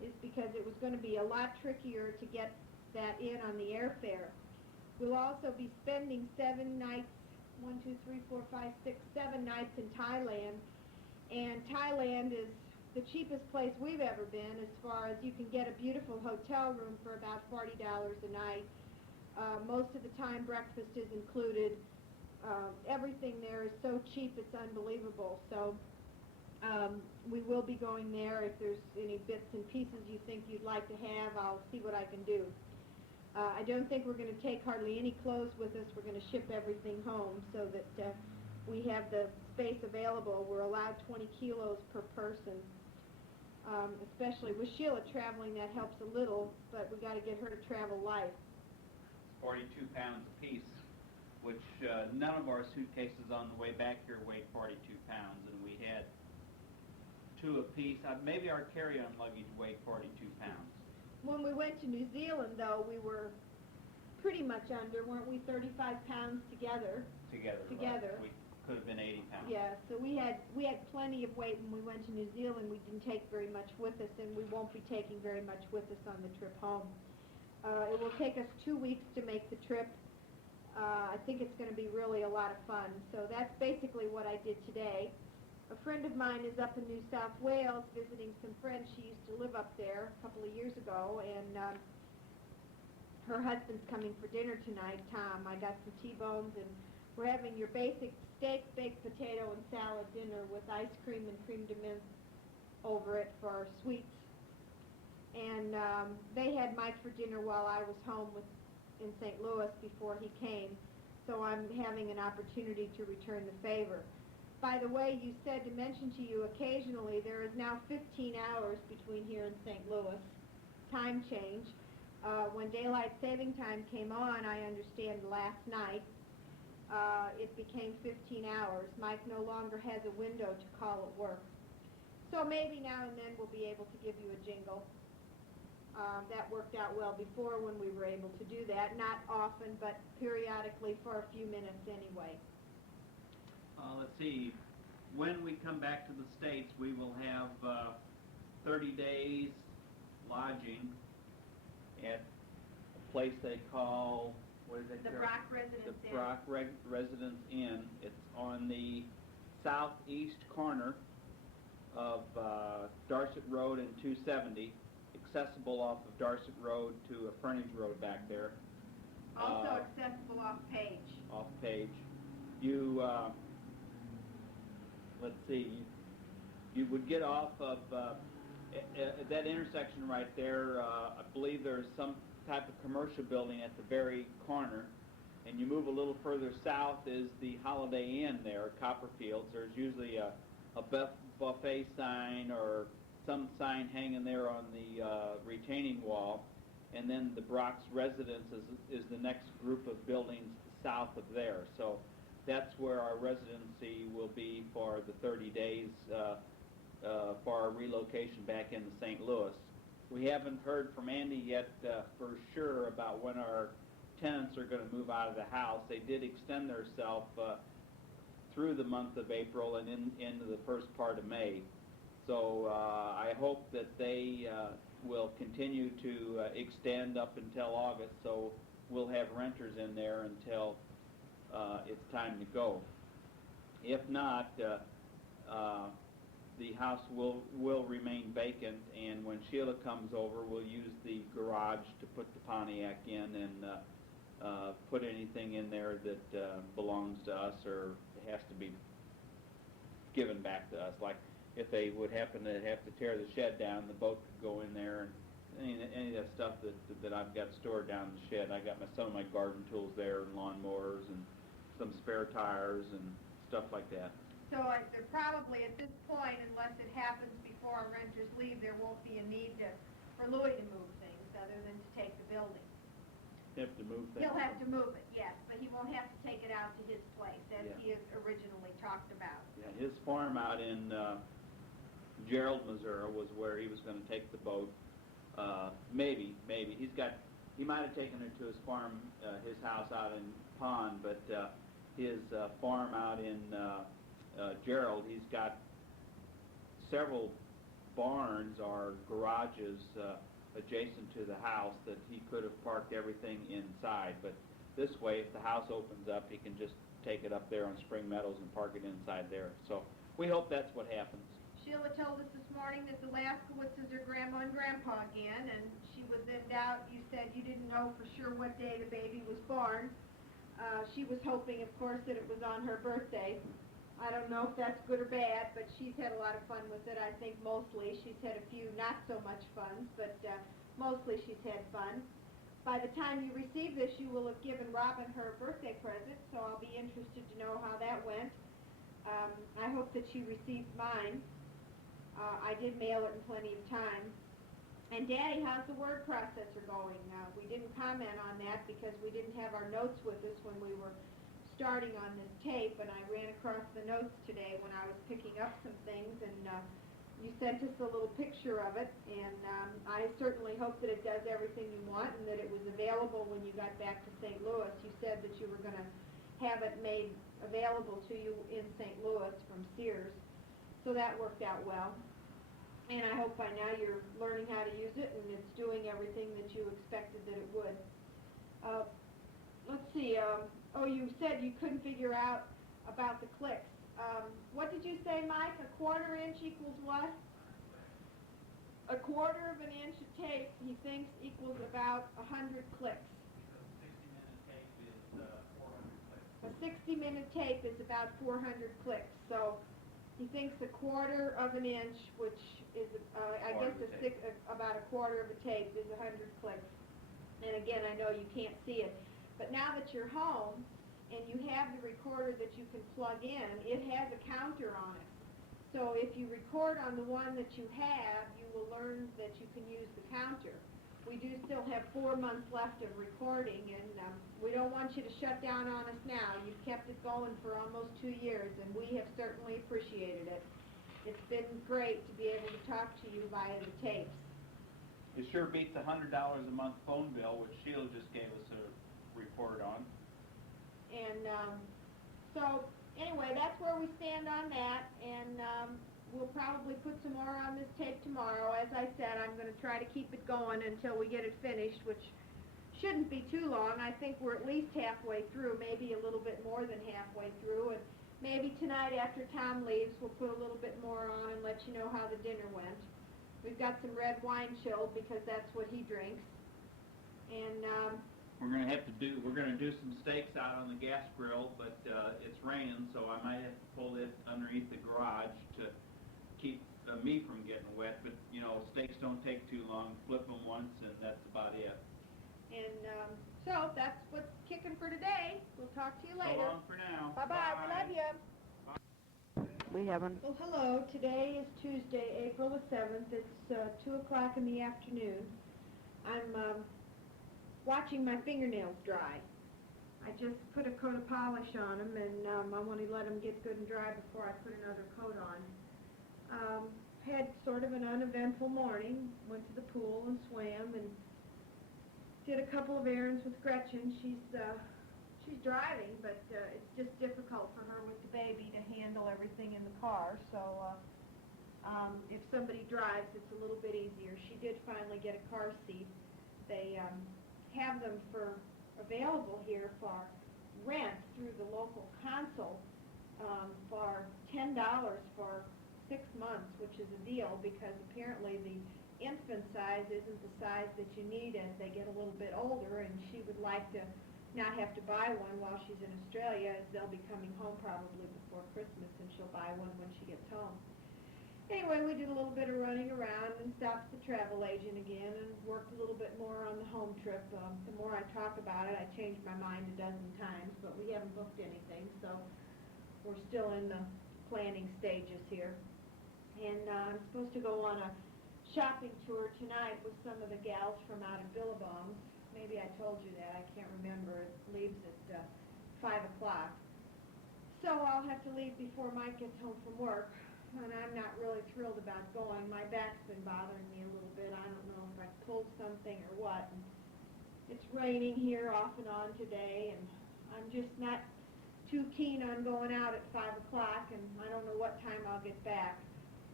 is because it was going to be a lot trickier to get that in on the airfare. We'll also be spending 7 nights, 7 nights in Thailand, and Thailand is the cheapest place we've ever been as far as you can get a beautiful hotel room for about $40 a night. Most of the time breakfast is included. Everything there is so cheap it's unbelievable. So we will be going there. If there's any bits and pieces you think you'd like to have, I'll see what I can do. I don't think we're going to take hardly any clothes with us. We're going to ship everything home so that we have the space available. We're allowed 20 kilos per person. Especially with Sheila traveling, that helps a little, but we got to get her to travel light. 42 pounds apiece, which none of our suitcases on the way back here weighed 42 pounds, and we had 2 apiece. Maybe our carry-on luggage weighed 42 pounds. When we went to New Zealand, though, we were pretty much under, weren't we, 35 pounds together? Together. Right. We could have been 80 pounds. Yeah, so we had plenty of weight when we went to New Zealand. We didn't take very much with us, and we won't be taking very much with us on the trip home. It will take us 2 weeks to make the trip. I think it's going to be really a lot of fun. So that's basically what I did today. A friend of mine is up in New South Wales visiting some friends. She used to live up there a couple of years ago, and her husband's coming for dinner tonight, Tom. I got some T-bones, and we're having your basic steak, baked potato, and salad dinner with ice cream and creme de menthe over it for sweets. And they had Mike for dinner while I was home in St. Louis before he came, so I'm having an opportunity to return the favor. By the way, you said to mention to you occasionally there is now 15 hours between here and St. Louis, time change. When daylight saving time came on, I understand last night, it became 15 hours. Mike no longer has a window to call at work. So maybe now and then we'll be able to give you a jingle. That worked out well before when we were able to do that. Not often, but periodically for a few minutes anyway. Let's see. When we come back to the States, we will have 30 days lodging at a place they call, what is it? The Brock Residence The Inn. Brock Residence Inn. It's on the southeast corner of Dorset Road and 270, accessible off of Dorset Road to a frontage road back there. Also accessible off Page. Off Page. You, let's see, you would get off of at that intersection right there. I believe there's some type of commercial building at the very corner, and you move a little further south is the Holiday Inn there, Copperfields. There's usually a buffet sign or some sign hanging there on the retaining wall, and then the Brock's Residence is the next group of buildings south of there. So that's where our residency will be for the 30 days for our relocation back into St. Louis. We haven't heard from Andy yet for sure about when our tenants are going to move out of the house. They did extend themselves through the month of April and into the first part of May. So I hope that they will continue to extend up until August, so we'll have renters in there until it's time to go. If not, the house will remain vacant, and when Sheila comes over, we'll use the garage to put the Pontiac in and put anything in there that belongs to us or has to be given back to us. Like if they would happen to have to tear the shed down, the boat could go in there, and any of that stuff that I've got stored down in the shed. I got some of my garden tools there, and lawnmowers, and some spare tires and stuff like that. So there probably, at this point, unless it happens before our renters leave, there won't be a need for Louis to move things other than to take the building. Have to move things. He'll have to move it, yes, but he won't have to take it out to his place as Yeah. he has originally talked about. Yeah, his farm out in Gerald, Missouri was where he was going to take the boat. Maybe. He might have taken it to his farm, his house out in Pond, but his farm out in Gerald, he's got several barns or garages adjacent to the house that he could have parked everything inside. But this way, if the house opens up, he can just take it up there on Spring Meadows and park it inside there. So we hope that's what happens. Sheila told us this morning that the Laskowitzes are Grandma and Grandpa again, and she was in doubt. You said you didn't know for sure what day the baby was born. She was hoping, of course, that it was on her birthday. I don't know if that's good or bad, but she's had a lot of fun with it. I think mostly she's had a few not so much funs, but mostly she's had fun. By the time you receive this, you will have given Robin her birthday present, so I'll be interested to know how that went. I hope that she received mine. I did mail it in plenty of time. And Daddy, how's the word processor going? We didn't comment on that because we didn't have our notes with us when we were starting on this tape, and I ran across the notes today when I was picking up some things, and you sent us a little picture of it, and I certainly hope that it does everything you want and that it was available when you got back to St. Louis. You said that you were going to have it made available to you in St. Louis from Sears, so that worked out well. And I hope by now you're learning how to use it and it's doing everything that you expected that it would. Let's see, you said you couldn't figure out about the clicks. What did you say, Mike? A quarter inch equals what? A quarter of an inch of tape, he thinks, equals about 100 clicks. A 60-minute tape is about 400 clicks. So he thinks a quarter of an inch, which is, I guess, about a quarter of a tape is 100 clicks. And again, I know you can't see it. But now that you're home and you have the recorder that you can plug in, it has a counter on it. So if you record on the one that you have, you will learn that you can use the counter. We do still have 4 months left of recording, and we don't want you to shut down on us now. You've kept it going for almost 2 years, and we have certainly appreciated it. It's been great to be able to talk to you via the tapes. It sure beats $100 a month phone bill, which Sheila just gave us a report on. And so anyway, that's where we stand on that, and we'll probably put some more on this tape tomorrow. As I said, I'm going to try to keep it going until we get it finished, which shouldn't be too long. I think we're at least halfway through, maybe a little bit more than halfway through, and maybe tonight after Tom leaves we'll put a little bit more on and let you know how the dinner went. We've got some red wine chilled because that's what he drinks. And we're gonna do some steaks out on the gas grill, but it's raining, so I might have to pull it underneath the garage to keep me from getting wet. But you know, steaks don't take too long. Flip them once, and that's about it. And so that's what's kicking for today. We'll talk to you later. So long for now. Bye-bye. We love you. We haven't. Well, hello. Today is Tuesday, April the 7th. It's 2 o'clock in the afternoon. I'm watching my fingernails dry. I just put a coat of polish on them, and I want to let them get good and dry before I put another coat on. Had sort of an uneventful morning. Went to the pool and swam and did a couple of errands with Gretchen. She's driving, but it's just difficult for her with the baby to handle everything in the car. So if somebody drives, it's a little bit easier. She did finally get a car seat. They have them available here for rent through the local council for $10 for 6 months, which is a deal because apparently the infant size isn't the size that you need as they get a little bit older, and she would like to not have to buy one while she's in Australia, as they'll be coming home probably before Christmas, and she'll buy one when she gets home. Anyway, we did a little bit of running around and stopped at the travel agent again and worked a little bit more on the home trip. The more I talk about it, I change my mind a dozen times, but we haven't booked anything, so we're still in the planning stages here. And I'm supposed to go on a shopping tour tonight with some of the gals from out of Billabong's. Maybe I told you that. I can't remember. It leaves at 5 o'clock. So I'll have to leave before Mike gets home from work. And I'm not really thrilled about going. My back's been bothering me a little bit. I don't know if I pulled something or what. And it's raining here off and on today, and I'm just not too keen on going out at 5 o'clock, and I don't know what time I'll get back.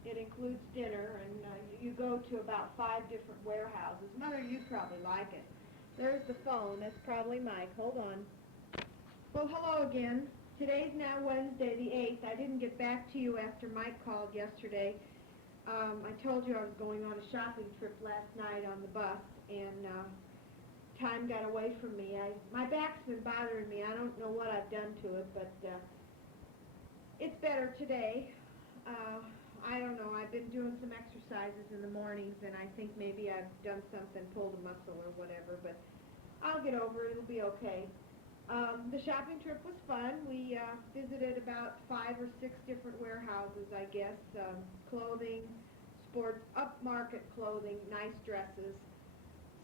It includes dinner, and you go to about 5 different warehouses. Mother, you'd probably like it. There's the phone. That's probably Mike. Hold on. Well, hello again. Today's now Wednesday the 8th. I didn't get back to you after Mike called yesterday. I told you I was going on a shopping trip last night on the bus, and time got away from me. My back's been bothering me. I don't know what I've done to it, but it's better today. I don't know. I've been doing some exercises in the mornings, and I think maybe I've done something, pulled a muscle or whatever, but I'll get over it. It'll be okay. The shopping trip was fun. We visited about 5 or 6 different warehouses, I guess. Clothing, sports, upmarket clothing, nice dresses,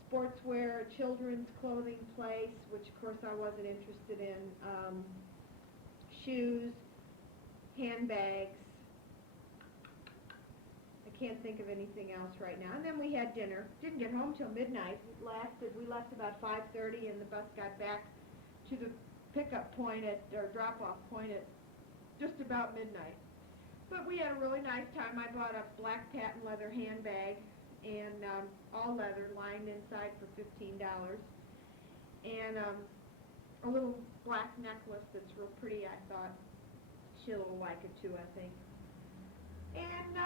sportswear, a children's clothing place, which of course I wasn't interested in, shoes, handbags. I can't think of anything else right now. And then we had dinner. Didn't get home till midnight. We left about 5:30, and the bus got back to the pickup point or drop-off point at just about midnight. But we had a really nice time. I bought a black patent leather handbag, and all leather, lined inside for $15, and a little black necklace that's real pretty. I thought she'll like it too, I think. And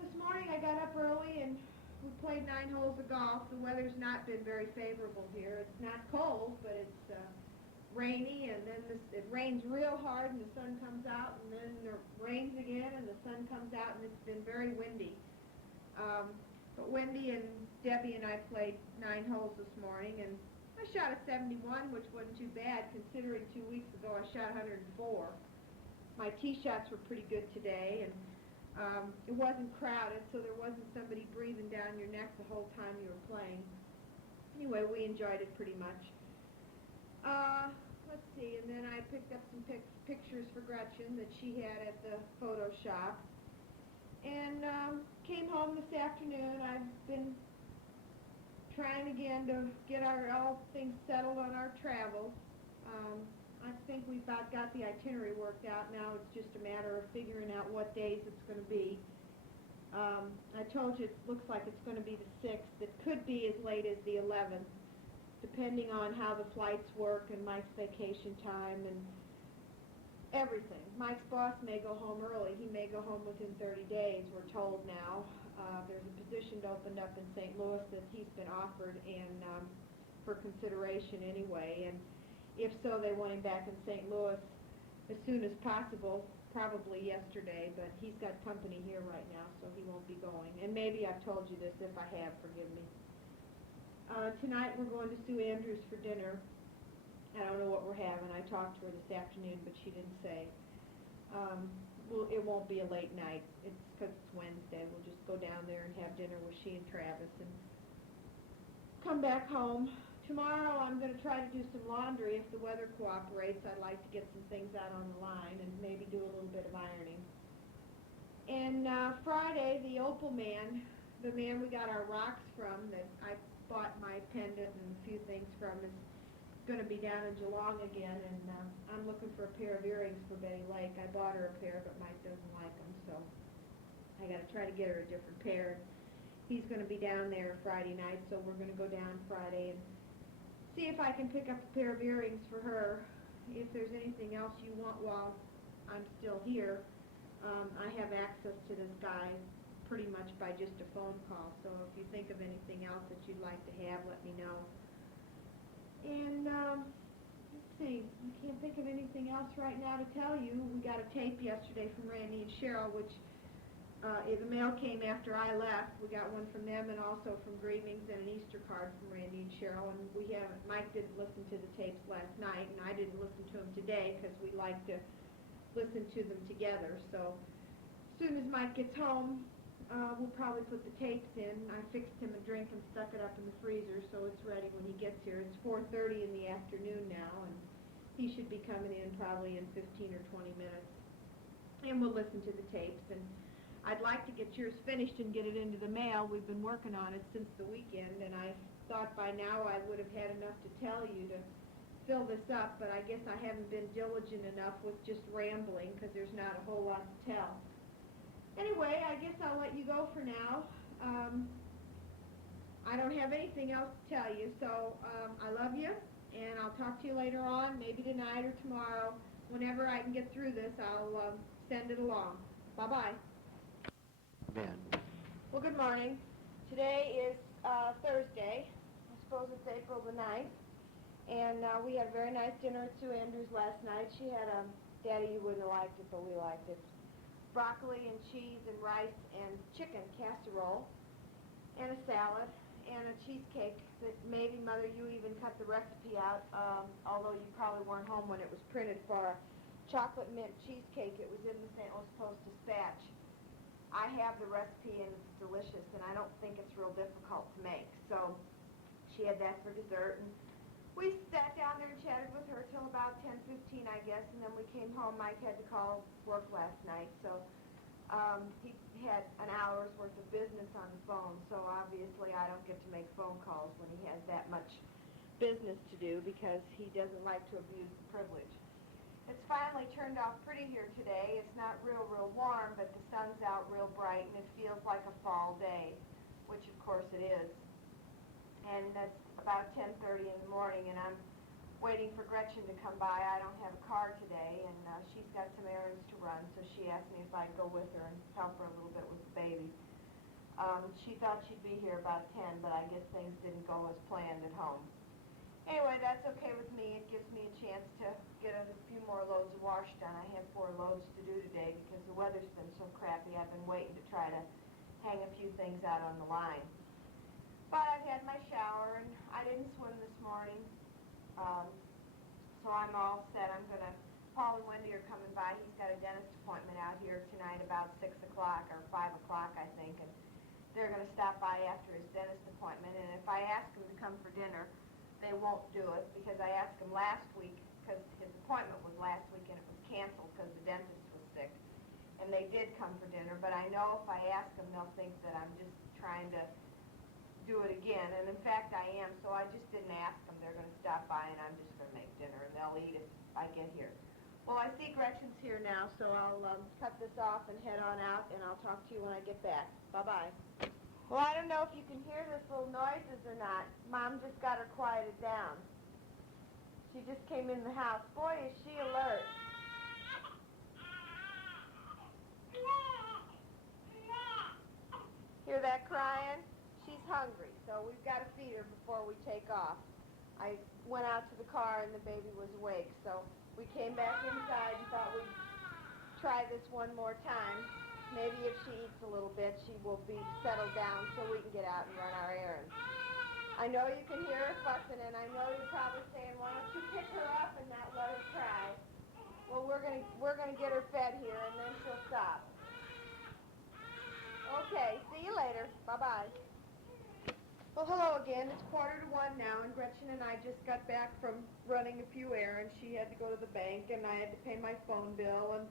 this morning I got up early and we played 9 holes of golf. The weather's not been very favorable here. It's not cold, but it's rainy, and then it rains real hard and the sun comes out, and then it rains again and the sun comes out, and it's been very windy. But Wendy and Debbie and I played 9 holes this morning, and I shot a 71, which wasn't too bad considering 2 weeks ago I shot 104. My tee shots were pretty good today, and it wasn't crowded, so there wasn't somebody breathing down your neck the whole time you were playing. Anyway, we enjoyed it pretty much. Let's see, and then I picked up some pictures for Gretchen that she had at the photo shop, and came home this afternoon. I've been trying again to get all things settled on our travel. I think we've about got the itinerary worked out. Now it's just a matter of figuring out what days it's going to be. I told you it looks like it's going to be the 6th. It could be as late as the 11th, depending on how the flights work and Mike's vacation time and everything. Mike's boss may go home early. He may go home within 30 days, we're told now. There's a position opened up in St. Louis that he's been offered and for consideration anyway. And if so, they want him back in St. Louis as soon as possible, probably yesterday, but he's got company here right now, so he won't be going. And maybe I've told you this. If I have, forgive me. Tonight we're going to Sue Andrews for dinner. I don't know what we're having. I talked to her this afternoon, but she didn't say. It won't be a late night. It's because it's Wednesday. We'll just go down there and have dinner with she and Travis and come back home. Tomorrow I'm going to try to do some laundry if the weather cooperates. I'd like to get some things out on the line and maybe do a little bit of ironing. And Friday, the Opal man, the man we got our rocks from that I bought my pendant and a few things from, is going to be down in Geelong again, and I'm looking for a pair of earrings for Betty Lake. I bought her a pair, but Mike doesn't like them, so I got to try to get her a different pair. He's going to be down there Friday night, so we're going to go down Friday and see if I can pick up a pair of earrings for her. If there's anything else you want while I'm still here, I have access to this guy pretty much by just a phone call, so if you think of anything else that you'd like to have, let me know. And let's see, I can't think of anything else right now to tell you. We got a tape yesterday from Randy and Cheryl, which the mail came after I left. We got one from them and also from Grievings and an Easter card from Randy and Cheryl. And we haven't, Mike didn't listen to the tapes last night, and I didn't listen to them today because we like to listen to them together. So as soon as Mike gets home, we'll probably put the tapes in. I fixed him a drink and stuck it up in the freezer, so it's ready when he gets here. It's 4:30 in the afternoon now, and he should be coming in probably in 15 or 20 minutes. And we'll listen to the tapes. And I'd like to get yours finished and get it into the mail. We've been working on it since the weekend, and I thought by now I would have had enough to tell you to fill this up, but I guess I haven't been diligent enough with just rambling because there's not a whole lot to tell. Anyway, I guess I'll let you go for now. I don't have anything else to tell you, so I love you, and I'll talk to you later on, maybe tonight or tomorrow. Whenever I can get through this, I'll send it along. Bye-bye. Ben. Well, good morning. Today is Thursday. I suppose it's April the 9th. And we had a very nice dinner at Sue Andrews last night. She had Daddy, you wouldn't have liked it, but we liked it. Broccoli and cheese and rice and chicken casserole and a salad and a cheesecake that maybe, Mother, you even cut the recipe out, although you probably weren't home when it was printed for a chocolate mint cheesecake. It was in the St. Louis Post-Dispatch. I have the recipe and it's delicious, and I don't think it's real difficult to make. So she had that for dessert, and we sat down there and chatted with her till about 10:15, I guess, and then we came home. Mike had to call work last night, so he had an hour's worth of business on the phone, so obviously I don't get to make phone calls when he has that much business to do because he doesn't like to abuse the privilege. It's finally turned off pretty here today. It's not real warm, but the sun's out real bright, and it feels like a fall day, which of course it is. And that's about 10:30 in the morning, and I'm waiting for Gretchen to come by. I don't have a car today, and she's got some errands to run, so she asked me if I'd go with her and help her a little bit with the baby. She thought she'd be here about 10, but I guess things didn't go as planned at home. Anyway, that's okay with me. It gives me a chance to get a few more loads of wash done. I have 4 loads to do today because the weather's been so crappy. I've been waiting to try to hang a few things out on the line. But I've had my shower, and I didn't swim this morning, so I'm all set. I'm going to, Paul and Wendy are coming by. He's got a dentist appointment out here tonight about 6 o'clock or 5 o'clock, I think, and they're going to stop by after his dentist appointment. And if I ask them to come for dinner, they won't do it because I asked them last week because his appointment was last week and it was canceled because the dentist was sick. And they did come for dinner, but I know if I ask them, they'll think that I'm just trying to do it again, and in fact I am, so I just didn't ask them. They're going to stop by and I'm just going to make dinner, and they'll eat if I get here. Well, I see Gretchen's here now, so I'll cut this off and head on out, and I'll talk to you when I get back. Bye-bye. Well, I don't know if you can hear this little noises or not. Mom just got her quieted down. She just came in the house. Boy, is she alert. Hear that crying? She's hungry, so we've got to feed her before we take off. I went out to the car and the baby was awake, so we came back inside and thought we'd try this one more time. Maybe if she eats a little bit, she will be settled down so we can get out and run our errands. I know you can hear her fussing, and I know you're probably saying, why don't you pick her up and not let her cry? Well, we're gonna get her fed here, and then she'll stop. Okay, see you later. Bye-bye. Well, hello again. It's 1:45 now, and Gretchen and I just got back from running a few errands. She had to go to the bank, and I had to pay my phone bill, and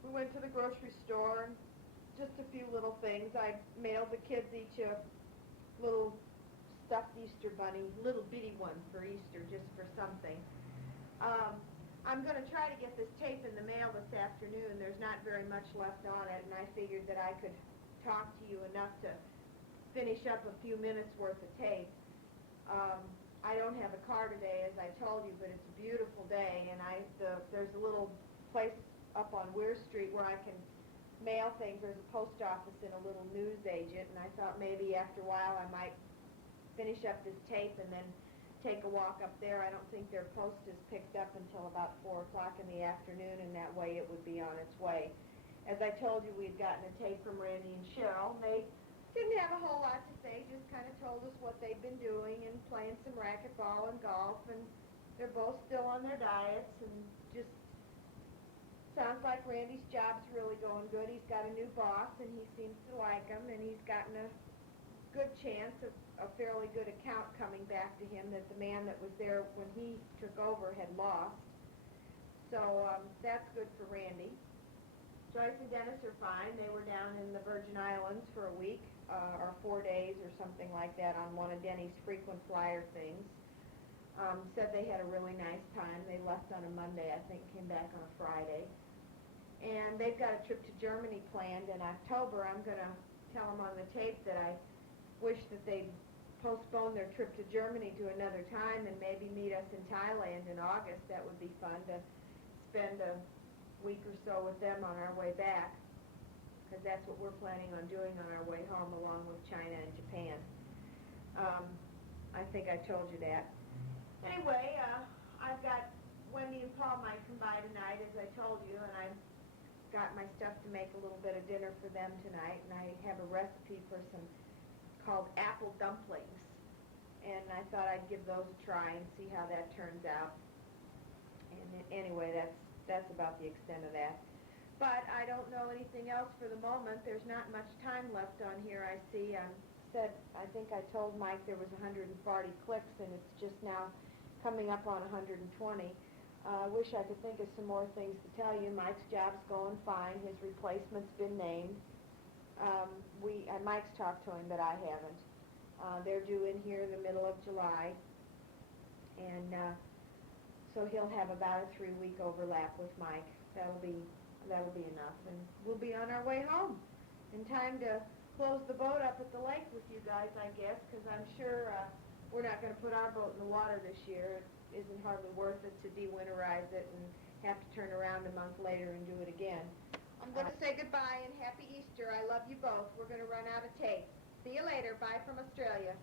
we went to the grocery store, and just a few little things. I mailed the kids each a little stuffed Easter bunny, little bitty one for Easter, just for something. I'm going to try to get this tape in the mail this afternoon. There's not very much left on it, and I figured that I could talk to you enough to finish up a few minutes worth of tape. I don't have a car today, as I told you, but it's a beautiful day, and there's a little place up on Weir Street where I can mail things. There's a post office and a little news agent, and I thought maybe after a while I might finish up this tape and then take a walk up there. I don't think their post is picked up until about 4 o'clock in the afternoon, and that way it would be on its way. As I told you, we'd gotten a tape from Randy and Cheryl, and they didn't have a whole lot to say, just kind of told us what they've been doing and playing some racquetball and golf, and they're both still on their diets, and just sounds like Randy's job's really going good. He's got a new boss, and he seems to like him, and he's gotten a good chance of a fairly good account coming back to him that the man that was there when he took over had lost. So that's good for Randy. Joyce and Dennis are fine. They were down in the Virgin Islands for a week, or 4 days or something like that on one of Denny's frequent flyer things. Said they had a really nice time. They left on a Monday, I think, came back on a Friday. And they've got a trip to Germany planned in October. I'm going to tell them on the tape that I wish that they'd postpone their trip to Germany to another time and maybe meet us in Thailand in August. That would be fun to spend a week or so with them on our way back, because that's what we're planning on doing on our way home, along with China and Japan. I think I told you that. Anyway, I've got Wendy and Paul might come by tonight, as I told you, and I've got my stuff to make a little bit of dinner for them tonight, and I have a recipe for some called apple dumplings, and I thought I'd give those a try and see how that turns out. And anyway, that's about the extent of that. But I don't know anything else for the moment. There's not much time left on here, I see. I think I told Mike there was 140 clicks, and it's just now coming up on 120. I wish I could think of some more things to tell you. Mike's job's going fine. His replacement's been named. Mike's talked to him, but I haven't. They're due in here in the middle of July, and so he'll have about a 3-week overlap with Mike. That'll be enough, and we'll be on our way home in time to close the boat up at the lake with you guys, I guess, because I'm sure we're not going to put our boat in the water this year. It isn't hardly worth it to de-winterize it and have to turn around a month later and do it again. I'm going to say goodbye and happy Easter. I love you both. We're going to run out of tape. See you later. Bye from Australia.